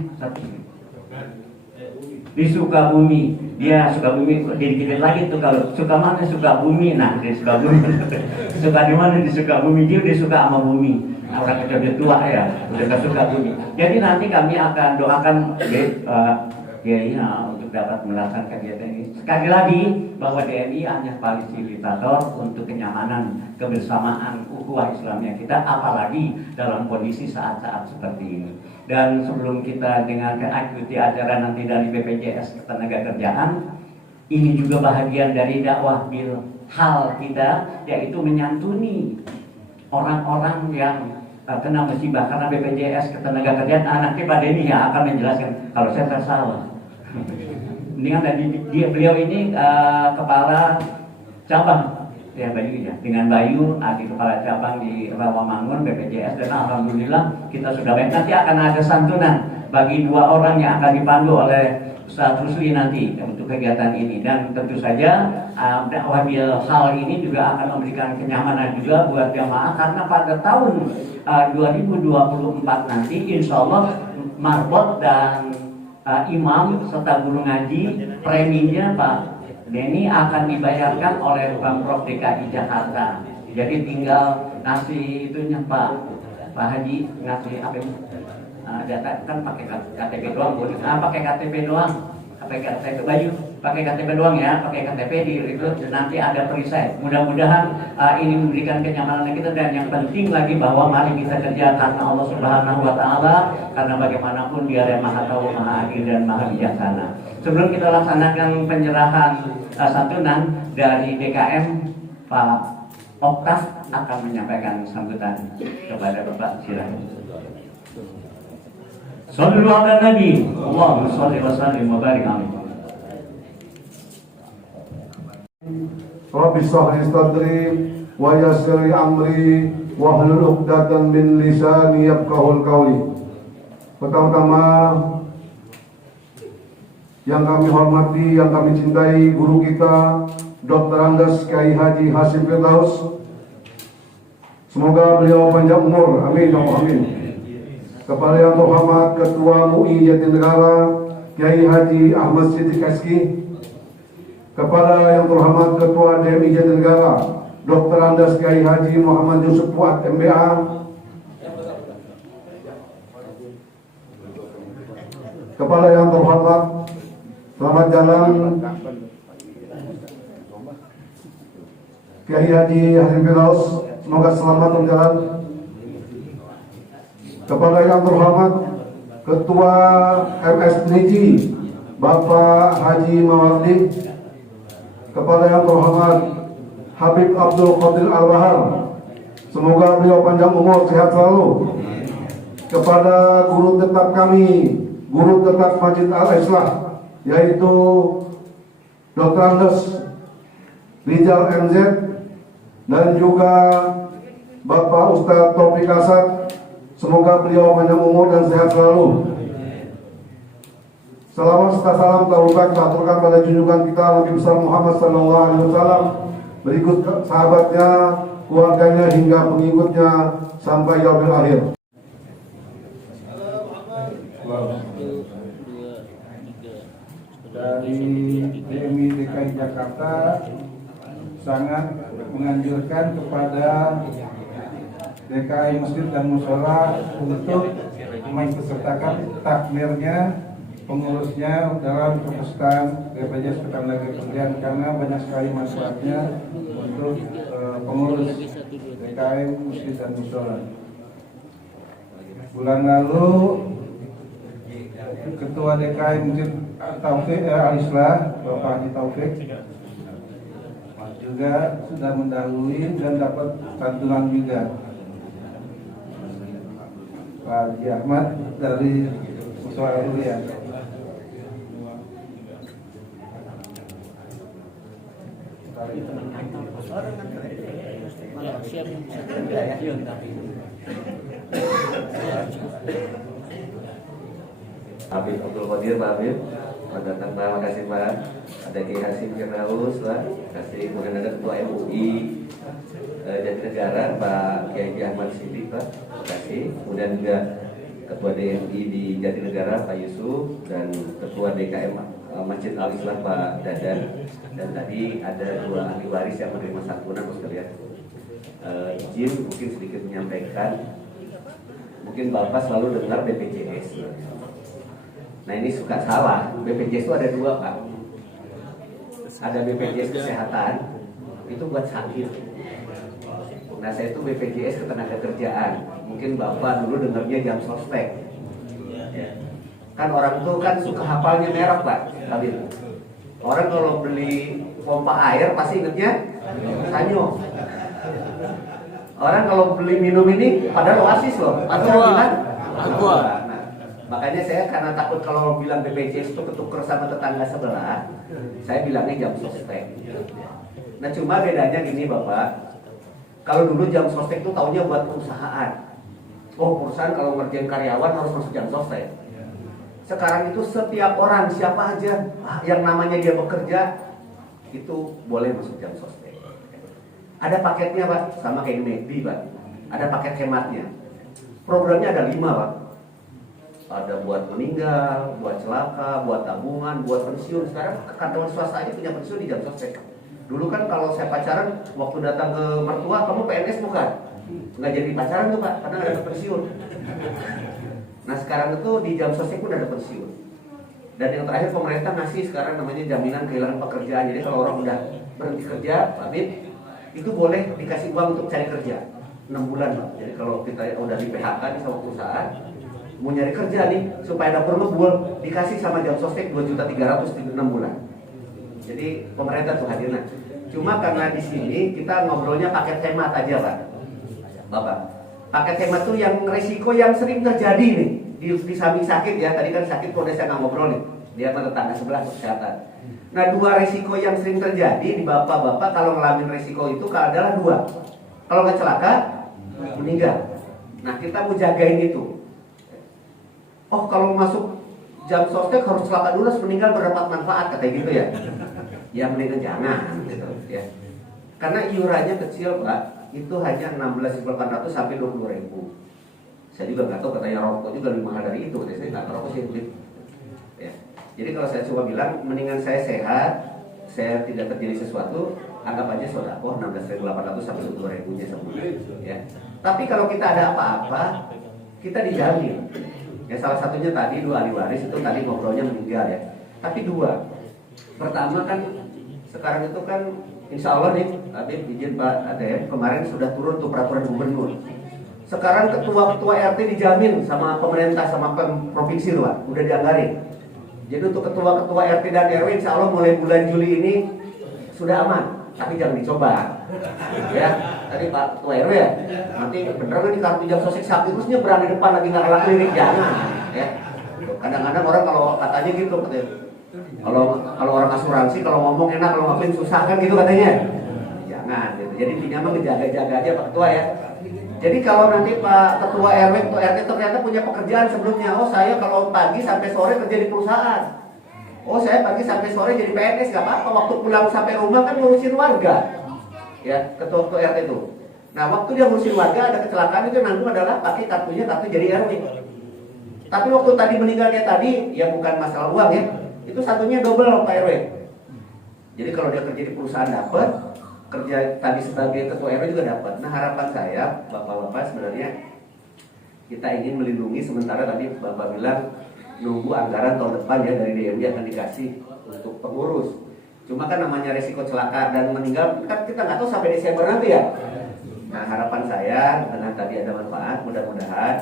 Di Sukabumi. Dia Sukabumi, dikit lagi tuh kalau suka mana Sukabumi. Nah di Sukabumi. Suka di mana di Sukabumi? Dia udah suka sama bumi. Orang udah tua ya, udah suka bumi. Jadi nanti kami akan doakan untuk untuk dapat melaksanakan kegiatan ini. Sekali lagi bahwa DMI hanya fasilitator untuk kenyamanan, kebersamaan ukhuwah Islamiyah kita, apalagi dalam kondisi saat-saat seperti ini. Dan sebelum kita dengarkan ikuti acara nanti dari BPJS Ketenagakerjaan, ini juga bahagian dari dakwah bil hal kita, yaitu menyantuni orang-orang yang kena musibah karena BPJS Ketenagakerjaan. Nanti Pak Denny ya akan menjelaskan kalau saya tersalah. Ini kan tadi beliau ini kepala cabang ya Bayu ya, dengan Bayu di kepala cabang di Rawamangun BPJS, dan alhamdulillah kita sudah baik. Nanti akan ada santunan bagi 2 orang yang akan dipandu oleh Ustaz Rusli nanti untuk kegiatan ini, dan tentu saja dakwah bil hal ini juga akan memberikan kenyamanan juga buat jamaah, karena pada tahun 2024 nanti insya Allah marbot dan imam serta guru ngaji preminya Pak Denny akan dibayarkan oleh Pemprov DKI Jakarta. Jadi tinggal ngasih itunya Pak Haji, ngasih apa ini? Data kan pakai KTP doang boleh. Pakai KTP doang. Pakai KTP Bayu, pakai KTP doang ya, pakai KTP di rekrut, nanti ada perisai. Mudah-mudahan ini memberikan kenyamanan kita, dan yang penting lagi bahwa mari kita kerja karena Allah Subhanahu wa taala, karena bagaimanapun Dia yang Maha Tahu, Maha Adil dan Maha Bijaksana. Sebelum kita laksanakan penyerahan santunan dari DKM, Pak Oktaf akan menyampaikan sambutan kepada Bapak. Silakan. Sallu ala Nabi, Allahumma salli wa sallim wa barik alaihi. Rabbi shrah li sadri wa yassir li amri wa hlul 'uqdatam min lisani yafqahul qawli. Pertama-tama yang kami hormati, yang kami cintai guru kita Dr. Andes Kiai Haji Hasyim Firdaus. Semoga beliau panjang umur, amin, amin. Kepada yang terhormat Ketua MUI Jatinegara Kiai Haji Ahmad Siddiq Eski, kepada yang terhormat Ketua DMI Jatinegara Dr. Andes Kiai Haji Muhammad Yusuf Fuad MBA, kepada yang terhormat selamat jalan Kiai Haji Hasyim Firdaus, semoga selamat berjalan. Kepada yang terhormat Ketua MS NIJI Bapak Haji Mawardi, kepada yang terhormat Habib Abdul Qadir Al-Bahar, semoga beliau panjang umur, sehat selalu. Kepada guru tetap kami, guru tetap Masjid Al-Islah, yaitu Dr. Andes Rizal MZ, dan juga Bapak Ustadz Taufik Asad, semoga beliau panjang umur dan sehat selalu. Salawat serta salam taruhkan aturkan pada junjungan kita Nabi besar Muhammad SAW, berikut sahabatnya, keluarganya hingga pengikutnya sampai yaumil akhir. Dari DMI DKI Jakarta sangat menganjurkan kepada DKI Masjid dan Mushola untuk mengikutsertakan takmirnya, pengurusnya dalam perpustakaan BPJS Ketenagakerjaan, karena banyak sekali manfaatnya untuk pengurus DKI Masjid dan Mushola. Bulan lalu Ketua DKI Masjid Taufik Al-Islah Bapak Haji Taufik juga sudah mendahului dan dapat santunan juga. Pak Haji Ahmad dari Mushola Huria. Habib Abdul Qadir, Pak Habib, datang, terima kasih Pak. Ada Kiai Hasyim Firdaus, Pak, terima kasih. Kemudian ada Ketua MUI Jatinegara, Pak Kiai Ahmad Siddiq, Pak, terima kasih. Kemudian juga Ketua DMI di Jatinegara, Pak Yusuf, dan Ketua DKM Masjid Al-Islah, Pak Dadan. Dan tadi ada 2 ahli waris yang menerima santunan, Mas kalian. Izin mungkin sedikit menyampaikan, mungkin Bapak selalu dengar BPJS. Nah ini suka salah, BPJS itu ada dua Pak. Ada BPJS Kesehatan, itu buat sakit. Nah saya itu BPJS Ketenagakerjaan. Mungkin Bapak dulu dengarnya jam sostek. Kan orang tuh kan suka hafalnya merek Pak. Orang kalau beli pompa air pasti ingetnya Sanyo. Orang kalau beli minum ini padahal Oasis loh. Padahal bilang Aqua. Nah, makanya saya karena takut kalau bilang BPJS itu ketuker sama tetangga sebelah, saya bilangnya jam sostek. Nah cuma bedanya gini Bapak. Kalau dulu jam sostek itu taunya buat perusahaan. Oh perusahaan kalau ngerjain karyawan harus masuk jam sostek. Sekarang itu setiap orang siapa aja yang namanya dia bekerja itu boleh masuk jam sostek. Ada paketnya Pak, sama kayak McD Pak. Ada paket hematnya. Programnya ada 5 Pak. Ada buat meninggal, buat celaka, buat tabungan, buat pensiun. Sekarang kantor swasta aja punya pensiun di jam sostek. Dulu kan kalau saya pacaran, waktu datang ke mertua, kamu PNS bukan? Nggak jadi pacaran tuh Pak, karena nggak ada pensiun. Nah sekarang itu di jam sostek pun ada pensiun. Dan yang terakhir pemerintah ngasih sekarang namanya jaminan kehilangan pekerjaan. Jadi kalau orang udah berhenti kerja, Pak Bib, itu boleh dikasih uang untuk cari kerja 6 bulan Pak. Jadi kalau kita udah di PHK nih sama perusahaan, mau nyari kerja nih supaya dapur ngebul, dikasih sama jam sostek 2.300.000 di 6 bulan. Jadi pemerintah tuh hadir. Nah, cuma karena di sini kita ngobrolnya paket hemat aja Pak. Bapak, paket hemat tuh yang resiko yang sering terjadi nih di samping sakit ya. Tadi kan sakit kalau saya nggak ngobrol nih, dia sama tetangga sebelah kesehatan. Nah 2 resiko yang sering terjadi di bapak-bapak kalau ngalamin resiko itu adalah 2. Kalau nggak celaka, meninggal. Nah kita mau jagain itu. Oh kalau masuk jam sostek harus celaka dulu, harus meninggal berdapat manfaat katanya gitu ya. Ya mendingan jangan gitu ya. Karena iurannya kecil Pak, itu hanya 16.800 sampai 20.000. Saya juga nggak tahu, katanya rokok juga lebih mahal dari itu. Saya nggak rokok sih ya. Jadi kalau saya coba bilang, mendingan saya sehat, saya tidak terjadi sesuatu, anggap aja sedekah 16.800 sampai 20.000-nya sebulan ya. Tapi kalau kita ada apa-apa, kita dijamin. Ya salah satunya tadi 2 ahli waris itu tadi ngobrolnya meninggal ya. Tapi 2. Pertama kan sekarang itu kan insya Allah nih, Habib izin Pak ADM, kemarin sudah turun tuh peraturan gubernur. Sekarang ketua-ketua RT dijamin sama pemerintah, sama provinsi tuh Pak, udah dianggarin. Jadi untuk ketua-ketua RT dan RW insya Allah mulai bulan Juli ini sudah aman. Tapi jangan dicoba ya. Tadi Pak Ketua RW ya, nanti beneran nih kartu jam sostek sakti terusnya berani depan lagi nggak kalah klinik, jangan ya. Kadang-kadang orang kalau katanya gitu, kalau orang asuransi kalau ngomong enak, kalau ngapain susah kan gitu katanya. Jangan gitu. Jadi intinya mah ngejaga-jaga aja Pak Ketua ya. Jadi kalau nanti Pak Ketua RW, Ketua RT ternyata punya pekerjaan sebelumnya, oh saya kalau pagi sampai sore kerja di perusahaan, oh saya pagi sampai sore jadi PNS, nggak apa-apa. Waktu pulang sampai rumah kan ngurusin warga, ya ketua RT itu. Nah waktu dia ngurusin warga ada kecelakaan itu nanggung adalah pakai kartunya, kartu jadi RW. Tapi waktu tadi meninggalnya tadi ya bukan masalah uang ya, itu satunya double Pak RW. Jadi kalau dia kerja di perusahaan dapat, kerja tadi sebagai ketua RW juga dapat. Nah harapan saya bapak-bapak sebenarnya kita ingin melindungi, sementara tadi bapak bilang nunggu anggaran tahun depan ya dari DMD akan dikasih untuk pengurus. Cuma kan namanya resiko celaka dan meninggal kan kita nggak tahu sampai Desember nanti ya. Nah harapan saya dengan tadi ada manfaat, mudah-mudahan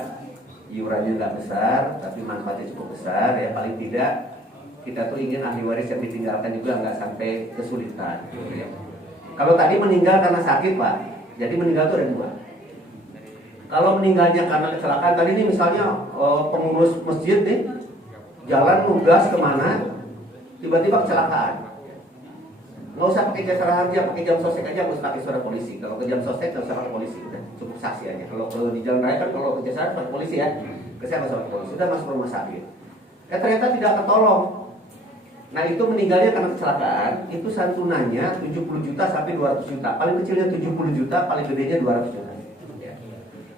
iurannya nggak besar tapi manfaatnya cukup besar ya. Paling tidak kita tuh ingin ahli waris yang ditinggalkan juga nggak sampai kesulitan ya. Kalau tadi meninggal karena sakit Pak, jadi meninggal itu ada 2. Kalau meninggalnya karena kecelakaan tadi ini misalnya pengurus masjid nih jalan nugas kemana, tiba-tiba kecelakaan. Nggak usah pakai jasa harja, pakai jam sostek aja, nggak usah pakai surat polisi. Kalau ke jam sostek nggak usah pakai polisi, udah cukup saksi aja. Kalau di jalan raya kan kalau ke jasa pakai polisi ya, saya nggak usah pakai polisi, sudah masuk rumah sakit. Ternyata tidak ketolong. Nah itu meninggalnya karena kecelakaan, itu santunannya 70 juta sampai 200 juta. Paling kecilnya 70 juta, paling gedenya 200 juta.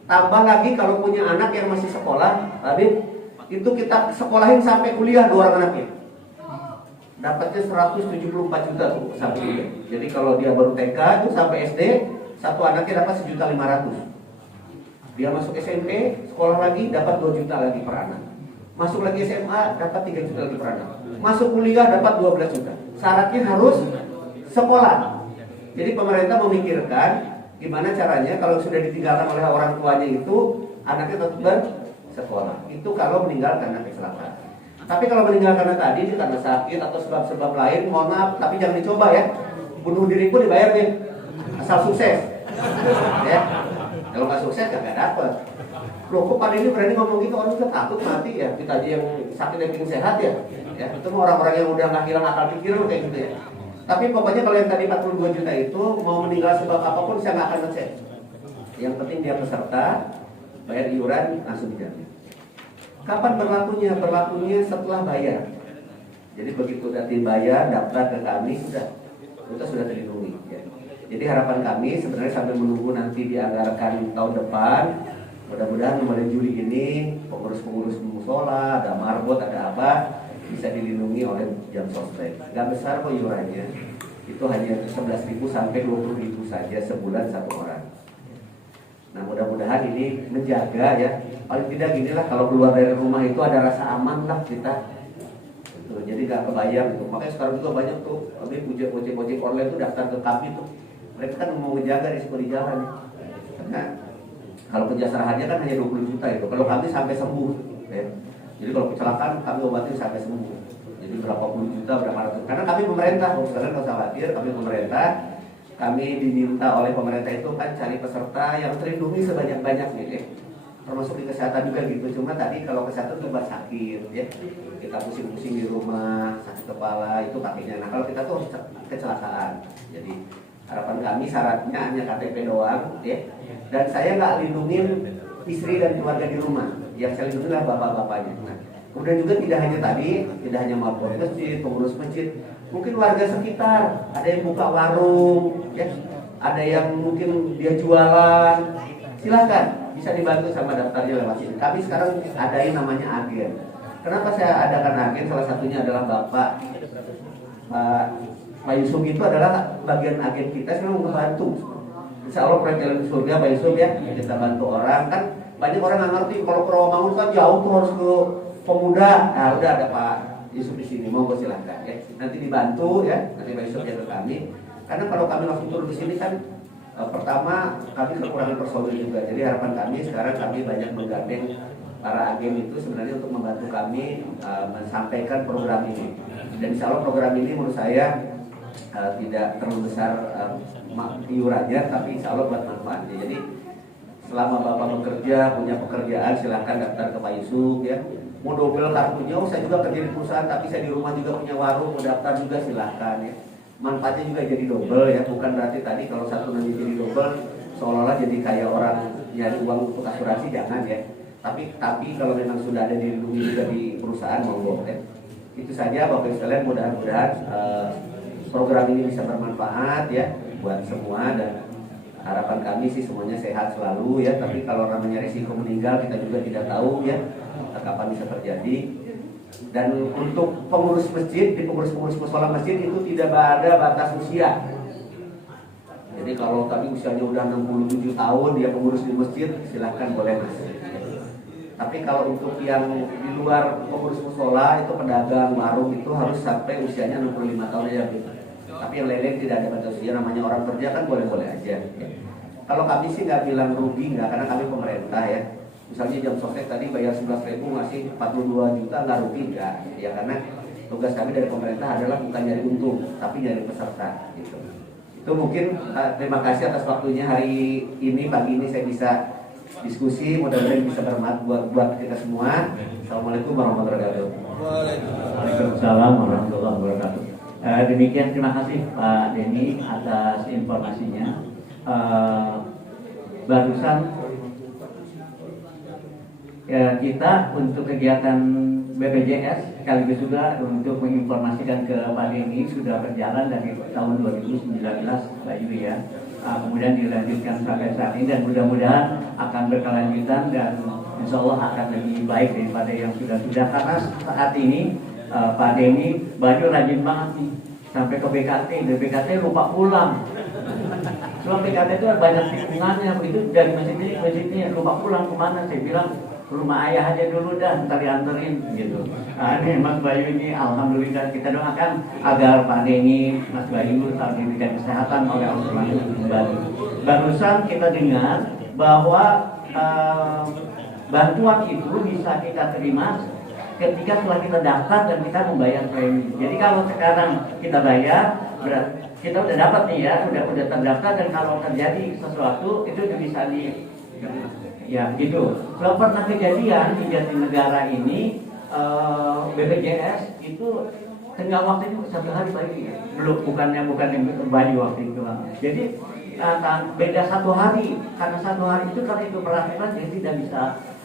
Tambah lagi kalau punya anak yang masih sekolah, Habib, itu kita sekolahin sampai kuliah 2 orang anaknya. Dapatnya 174 juta tuh sampai kuliah. Jadi kalau dia baru TK itu sampai SD, satu anaknya dapat 1.500.000. Dia masuk SMP, sekolah lagi dapat 2 juta lagi per anak. Masuk lagi SMA dapat 3 juta lagi per anak. Masuk kuliah dapat 12 juta. Syaratnya harus sekolah. Jadi pemerintah memikirkan gimana caranya kalau sudah ditinggalkan oleh orang tuanya itu anaknya tetap bersekolah. Itu kalau meninggal karena kecelakaan. Tapi kalau meninggal karena tadi karena sakit atau sebab-sebab lain, mohon maaf, tapi jangan dicoba ya. Bunuh diri pun dibayar nih, asal sukses. Ya, kalau nggak sukses nggak dapet. Loh kok Pak ini berani ngomong gitu, orang kita takut mati ya. Kita aja yang sakit yang pengen sehat ya. Ya itu orang-orang yang udah nggak hilang akal pikir kayak gitu ya. Tapi pokoknya kalau yang tadi 42 juta itu mau meninggal sebab apapun saya nggak akan ngecek. Yang penting dia peserta, bayar iuran langsung dijamin. Kapan berlakunya? Berlakunya setelah bayar. Jadi begitu nanti bayar, daftar ke kami kita sudah terlindungi. Ya. Jadi harapan kami sebenarnya sambil menunggu nanti dianggarkan tahun depan, mudah-mudahan mulai Juli ini pengurus-pengurus musola, ada marbot, ada apa bisa dilindungi oleh jam sosmed. Gak besar kok iurannya, itu hanya 11.000 sampai 20.000 saja sebulan satu orang. Nah mudah-mudahan ini menjaga ya, paling tidak ginilah kalau keluar dari rumah itu ada rasa aman lah kita. Gitu. Jadi gak kebayang gitu. Makanya sekarang juga banyak tuh ojek online tuh daftar ke kami tuh. Mereka kan mau menjaga risiko di jalan. Karena kalau penjasarahannya kan hanya 20 juta itu. Kalau kami sampai sembuh. Ya. Jadi kalau kecelakaan kami obatin sampai sembuh. Jadi berapa puluh juta, berapa ratus. Karena kami pemerintah, kalian nggak usah khawatir, kami pemerintah. Kami diminta oleh pemerintah itu kan cari peserta yang terlindungi sebanyak-banyaknya ya. Termasuk di kesehatan juga gitu. Cuma tadi kalau kesehatan itu sakit ya. Kita pusing-pusing di rumah, sakit kepala, itu kakinya. Nah kalau kita tuh kecelakaan. Jadi harapan kami syaratnya hanya KTP doang ya. Dan saya nggak lindungin istri dan keluarga di rumah. Yang saya lindungi adalah bapak-bapaknya. Nah, kemudian juga tidak hanya tadi, tidak hanya mapol masjid, pengurus masjid, mungkin warga sekitar, ada yang buka warung, ya, ada yang mungkin dia jualan, silakan bisa dibantu sama daftarnya lewat sini. Kami sekarang adain namanya agen. Kenapa saya adakan agen? Salah satunya adalah Pak Yusuf itu adalah bagian agen kita, sekarang membantu. Insya Allah proyek Jalan Surga Pak Yusuf ya, kita bantu orang kan. Banyak orang nggak ngerti kalau ke Rawamangun kan jauh tuh harus ke Pemuda. Nah udah ada Pak Yusuf di sini, monggo silahkan ya. Nanti dibantu ya, nanti Pak Yusuf jaga kami. Karena kalau kami langsung turun di sini kan pertama kami kekurangan personil juga. Jadi harapan kami sekarang kami banyak menggandeng para agen itu sebenarnya untuk membantu kami menyampaikan program ini. Dan insya Allah program ini menurut saya tidak terlalu besar iurannya, tapi insya Allah buat manfaatnya. Jadi selama Bapak bekerja, punya pekerjaan, silahkan daftar ke Pak Yusuf ya. Mau double kartunya, saya juga kerja di perusahaan, tapi saya di rumah juga punya warung, mau daftar juga silahkan ya. Manfaatnya juga jadi double ya, bukan berarti tadi kalau satu nanti jadi double, seolah-olah jadi kayak orang nyari uang untuk asuransi, jangan ya. Tapi kalau memang sudah ada dilindungi juga di perusahaan, monggo ya. Itu saja Bapak Ibu sekalian, mudah-mudahan program ini bisa bermanfaat ya buat semua, dan harapan kami sih semuanya sehat selalu ya. Tapi kalau namanya risiko meninggal kita juga tidak tahu ya kapan bisa terjadi. Dan untuk pengurus masjid, di pengurus musola masjid itu tidak ada batas usia. Jadi kalau tadi usianya udah 67 tahun dia pengurus di masjid, silahkan boleh masuk. Tapi kalau untuk yang di luar pengurus musola itu pedagang warung itu harus sampai usianya 65 tahun aja gitu. Tapi yang lain-lain tidak ada batas usia, namanya orang kerja kan boleh-boleh aja ya. Kalau kami sih nggak bilang rugi, nggak, karena kami pemerintah ya. Misalnya jam sostek tadi bayar 11.000 ngasih 42 juta, nggak rugi nggak ya, karena tugas kami dari pemerintah adalah bukan nyari untung tapi nyari peserta gitu. Itu mungkin terima kasih atas waktunya hari ini, pagi ini saya bisa diskusi, mudah-mudahan bisa bermanfaat buat kita semua. Assalamualaikum warahmatullahi wabarakatuh. Waalaikumsalam warahmatullahi wabarakatuh. Demikian, terima kasih Pak Denny atas informasinya. Barusan ya, kita untuk kegiatan BPJS sekaligus juga untuk menginformasikan ke Pak Denny sudah berjalan dari tahun 2019 Pak Yudi ya. Kemudian dilanjutkan sampai saat ini, dan mudah-mudahan akan berkelanjutan dan insya Allah akan lebih baik daripada yang sudah. Karena saat ini Pak Denny baju rajin banget nih, sampai ke BKT, dari BKT lupa pulang. Soal BKT itu banyak tikungannya, begitu dari masjid ini lupa pulang kemana? Saya bilang ke rumah ayah aja dulu dah, ntar dianterin gitu. Ini Mas Bayu ini alhamdulillah kita doakan agar Pak Denny, Mas Bayu selalu diberikan kesehatan oleh Allah Subhanahu wa taala. Barusan kita dengar bahwa bantuan itu bisa kita terima ketika setelah kita daftar dan kita membayar premi. Jadi kalau sekarang kita bayar, kita udah dapat nih ya, udah terdaftar, dan kalau terjadi sesuatu itu bisa ya gitu. Kalau pernah kejadian di Jatinegara ini BPJS itu tengah waktu itu 1 hari bagi, bukan yang bagi waktu itu. Jadi beda 1 hari, karena 1 hari itu kalau itu peraturan jadi tidak bisa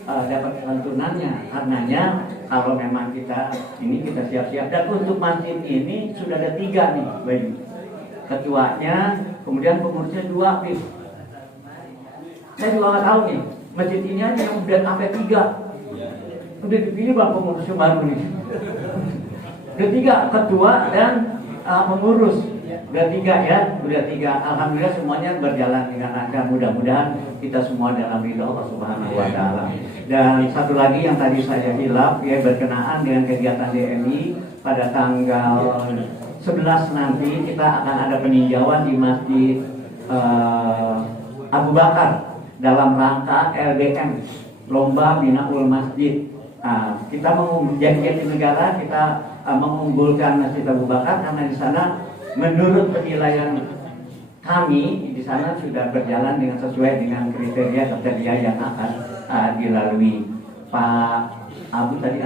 dapat santunannya. Karenanya kalau memang kita siap-siap. Dan untuk masjid ini sudah ada 3 nih Bayu, ketuanya, kemudian pengurusnya 2 Pip. Saya juga nggak tahu nih, masjid ini aja yang udah sampai 3. Udah dipilih bang pengurusnya baru nih. Udah 3 ketua dan pengurus. Udah 3 ya, udah 3. Alhamdulillah semuanya berjalan dengan lancar. Mudah-mudahan kita semua dalam ridha Allah Subhanahu wa taala. Dan satu lagi yang tadi saya hilaf ya, berkenaan dengan kegiatan DMI pada tanggal 11 nanti kita akan ada peninjauan di Masjid Abu Bakar dalam rangka LBM, Lomba Binaul Masjid. Kita Jatinegara kita mengunggulkan Masjid Abu Bakar karena di sana menurut penilaian kami di sana sudah berjalan dengan sesuai dengan kriteria yang akan dilalui. Pak Abu tadi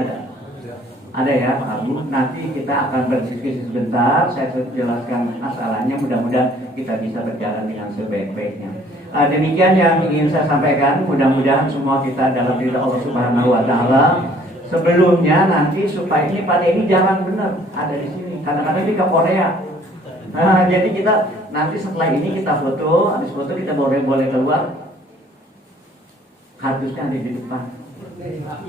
ada ya Pak Abu. Nanti kita akan berdiskusi sebentar. Saya jelaskan masalahnya. Mudah-mudahan kita bisa berjalan dengan sebaik-baiknya. Demikian yang ingin saya sampaikan. Mudah-mudahan semua kita dalam ridha Allah Subhanahu wa taala. Sebelumnya nanti supaya ini Pak Denny jarang benar ada di sini. Kadang-kadang dia ke Korea. Jadi kita nanti setelah ini kita foto, habis foto kita boleh keluar. Kardusnya ada di depan.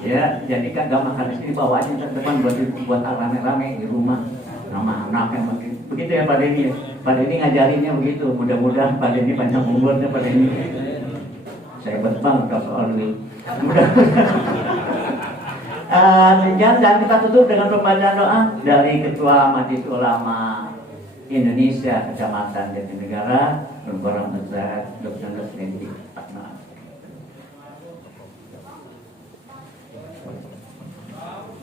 Ya, jadi kan gak makan di sini, bawa aja ke depan buat rame-rame di rumah. Nama anaknya begitu ya Pak Denny. Pak Denny ngajarinnya begitu. Mudah-mudahan Pak Denny banyak umurnya Pak Denny. Saya berbang kalau soal duit. Dan kita tutup dengan pembacaan doa dari Ketua Majelis Ulama Indonesia Kecamatan Jatinegara, Bapak Besar Dr. Leslendi Atma.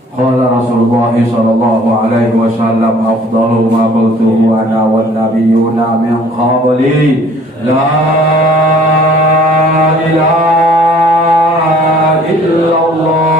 Qala Rasulullah sallallahu alaihi wasallam afdalu ma qultuhu ana wan nabiyyuna min qabli la ilaha illallah.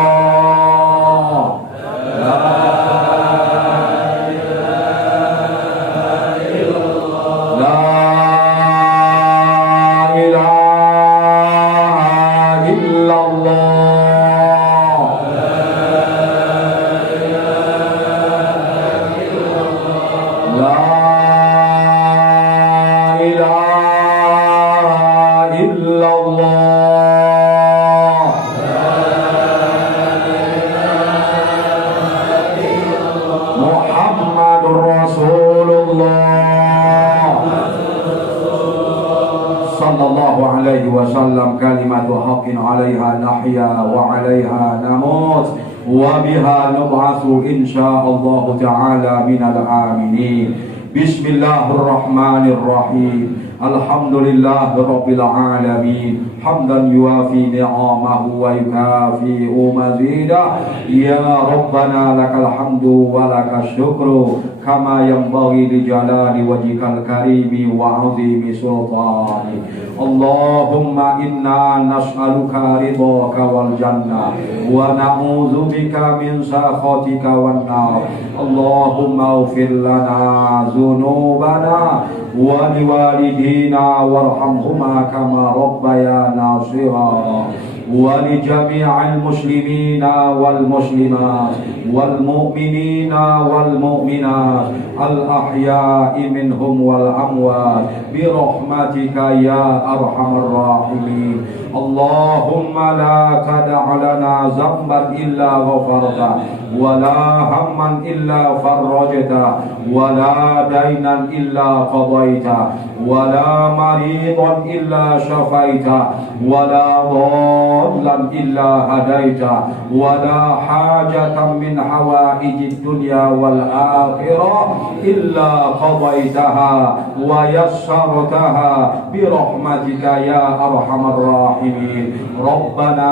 Wasallam kalimatu haqqin 'alaiha nahya wa 'alaiha namut wa biha nub'atsu insyaallah ta'ala minal aminin. Bismillahirrahmanirrahim. Alhamdulillahirabbil alamin. Hamdan yuafi ni'amahu wa yukafi'u mazidah. Ya Rabbana lakal hamdu wa lakas syukru kama yanbaghi li jalali wajhikal karimi wa 'azimi sultani. Allahumma inna nas'aluka ridhaka wal jannah wa na'udzubika min sakhatika wan nar. Allahumma ighfir lana dzunubana wa liwalidina warhamhuma kama rabbayana shighara wa li jami'il muslimina wal muslimat wal mu'minina wal mu'minat al ahya'i minhum wal amwat bi rahmatika ya arhamar rahimin. اللهم لا تدع لنا ذنبا إلا غفرته ولا هما إلا فرجته ولا دينا إلا قضيته ولا مريضا إلا شفيته ولا ضالا إلا هديته ولا حاجة من حوائج الدنيا والآخرة إلا قضيتها ويسرتها برحمتك يا أرحم الراحمين. ربنا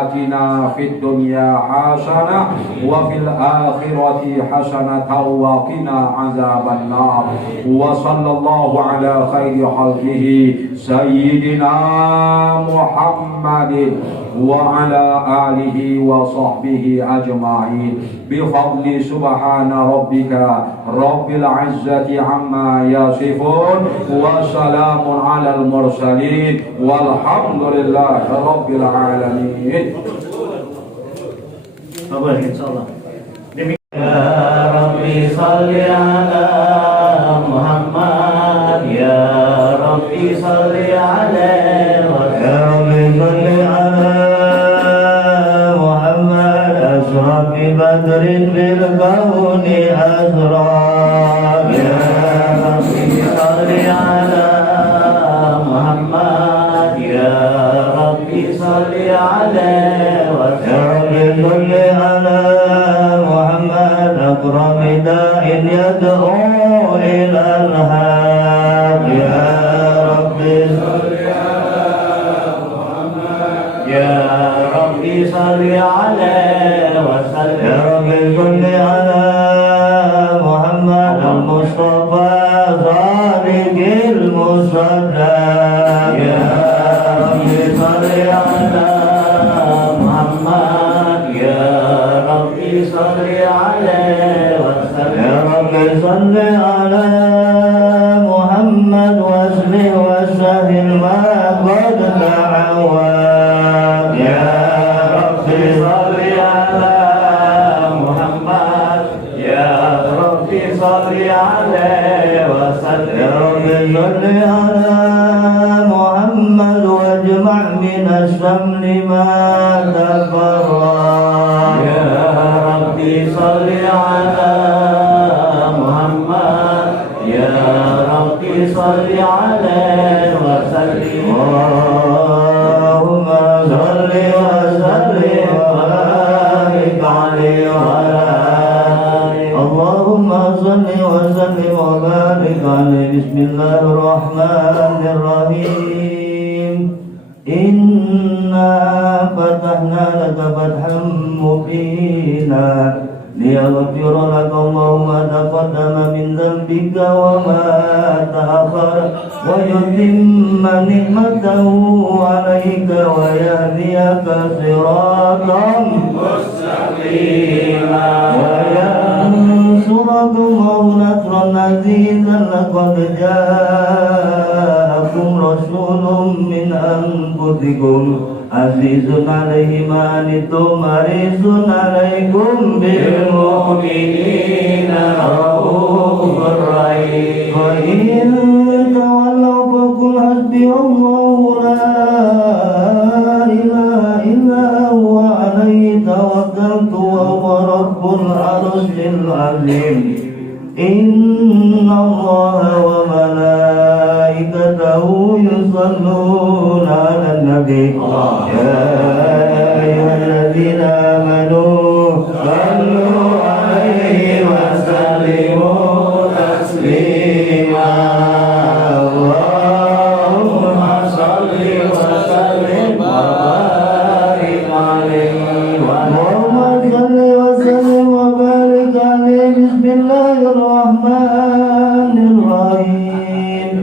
آتنا في الدنيا حسنة وفي الآخرة حسنة وقنا عذاب النار. وصلى الله على خير خلقه سيدنا محمد وعلى آله وصحبه أجمعين بفضل سبحان ربك رب العزة عما يصفون وسلام على المرسلين والحمد لله رب العالمين. Insyaallah. Ya Rabbi salli ala Muhammad, ya Rabbi salli alaihi wa sallam. Badrin bil kauni azra, ya Rabbi salli ala Muhammad, ya Rabbi salli alaihi wa sallam. ala Muhammad akram da'in yad'u ila al-haq, ya Rabbi salli ala Muhammad, ya Rabbi salli alaihi wa sallam. Ya Rabbi salli ala Muhammad al-Mustafa Zaliqil Musaddaq, ya Rabbi salli ala Muhammad, ya Rabbi salli alaihi wa sallam. Ya Rabbi salli ala Muhammad wasli wa sahil ma qad ta'awwad, ya Rabbi salli ala Muhammad, ya Rabbi salli alaihi wa sallam. Ya Rabbi salli ala Muhammad wajma' min ash-shamli ma tafarraq, ya Rabbi salli ala Muhammad, ya Rabbi salli alaihi wa sallim. Allahumma salli wa sallim wa barik alaihi wa alihi. Allahumma salli wa sallim wa barik alaihi. Bismillahirrahmanirrahim. Inna fatahna laka fathan mubina liyaghfira laka Allahu ma taqaddama min dhanbika wa ma ta'akhkhara wa yutimma ni'matahu 'alaika wa yahdiyaka siratan mustaqima wa yansuraka Allahu nasran 'azizan. Laqad ja'akum rasulun min anfusikum azizun 'alaihi ma anittum harisun 'alaikum bil mu'minina raufur rahim. Wa in tawallaw faqul hasbiyallahu la ilaha illa huwa 'alaihi tawakkaltu wa huwa rabbul 'arsyil 'azim. Inna Allaha wa malaikatahu yusalluna 'alan nabi, ya ayyuhalladzina amanu sallu 'alaihi wa sallimu taslima. Allahumma salli wa sallim wa barik alaihi wa Allahumma salli wa sallim wa barik alaihi. Bismillahirrahmanirrahim.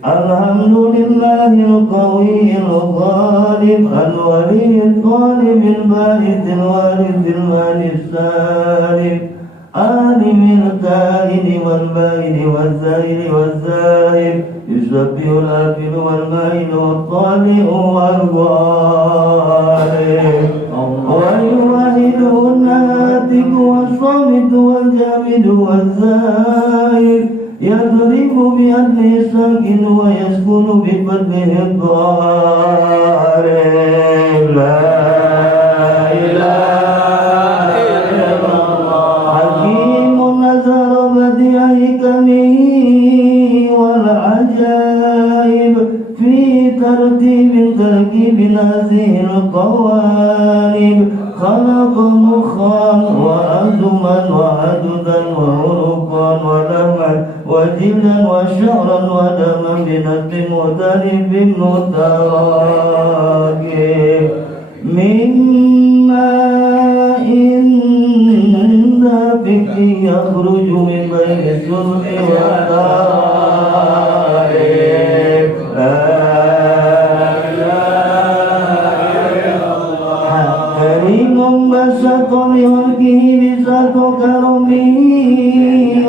Alhamdulillahil qawiyil ghalib al-waliyil ghalib al-ba'ithil walidil walis salim alimil kaini wal baini wal zahiri wal zahir yusabbihul afil wal mahin wal tali'u wal ghalib والواحد الناتج والصامت والجامد والزاهر يضرب بأدنى ساكن ويسكن بفتحه الضار لا إله إلا الله حكيم نزل بديع حكمه والعجائب في ترتيب هذه القوالب خلق مخا وعزما وعددا وعرقا ولحما وجلدا وشعرا ودما بنسل مختلف متراكب من ماء دافق يخرج من بين السلح والترائب كريم بسط لخلقه بسط كرمه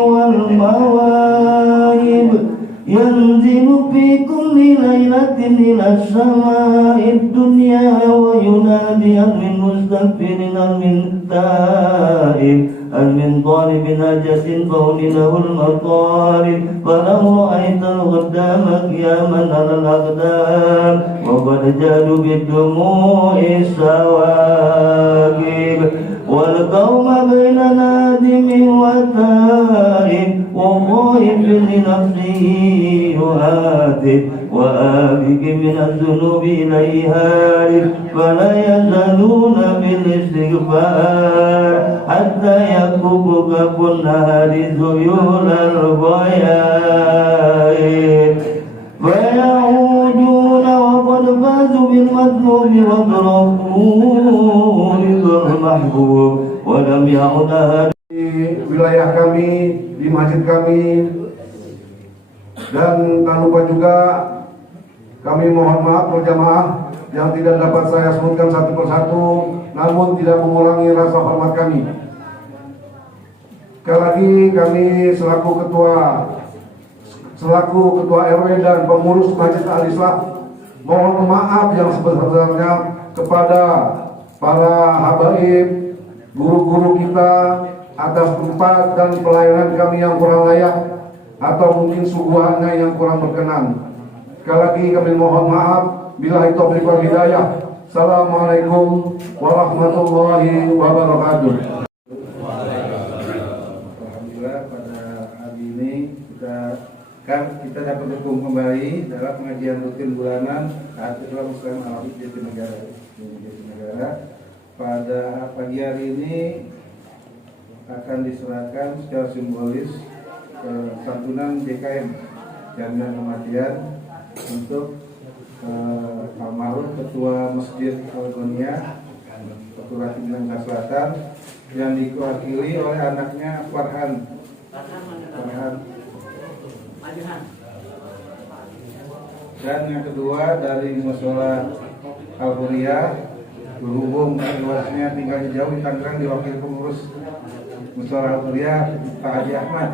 والمواهب ينزل في كل ليلة إلى السماء الدنيا وينادي هل من مستغفر هل من تائب هل من طالب حاجة فهل له المطالب فلو رأيت الغدام قياما على الأقدام وقد جادوا بالدموع السواقب والقوم بين نادم وتائب وخائف لنفسه يهاتف وآبك من الذنوب إليها فلا يزالون بالاستغفار حتى يكبك كالنهر ذيول الغيائب فيعودون وقد فازوا بالمطلوب وضربوا بالمحبوب ولم يعد di wilayah kami, di masjid kami, dan tak lupa juga kami mohon maaf berjamaah yang tidak dapat saya sebutkan satu persatu, namun tidak mengurangi rasa hormat kami. Sekali lagi kami selaku ketua RW dan pengurus Masjid Al-Islah mohon maaf yang sebesar-besarnya kepada para habaib, guru-guru kita atas tempat dan pelayanan kami yang kurang layak atau mungkin suguhannya yang kurang berkenan. Sekali lagi kami mohon maaf. Billahi taufiq wal hidayah. Assalamualaikum warahmatullahi wabarakatuh. Alhamdulillah pada hari ini kita dapat berkumpul kembali dalam pengajian rutin bulanan Al-Islam Muslim Al-Habib Jatinegara. Pada pagi hari ini akan diserahkan secara simbolis santunan JKM jaminan kematian untuk almarhum Ketua Masjid Al-Ghonia Ketua Timika Selatan yang diwakili oleh anaknya Farhan. Dan yang kedua dari Mushola Al-Huriyah berhubung luasnya tinggalnya jauh di Tangerang diwakili pengurus Mushola Al-Huriyah Pak Haji Ahmad.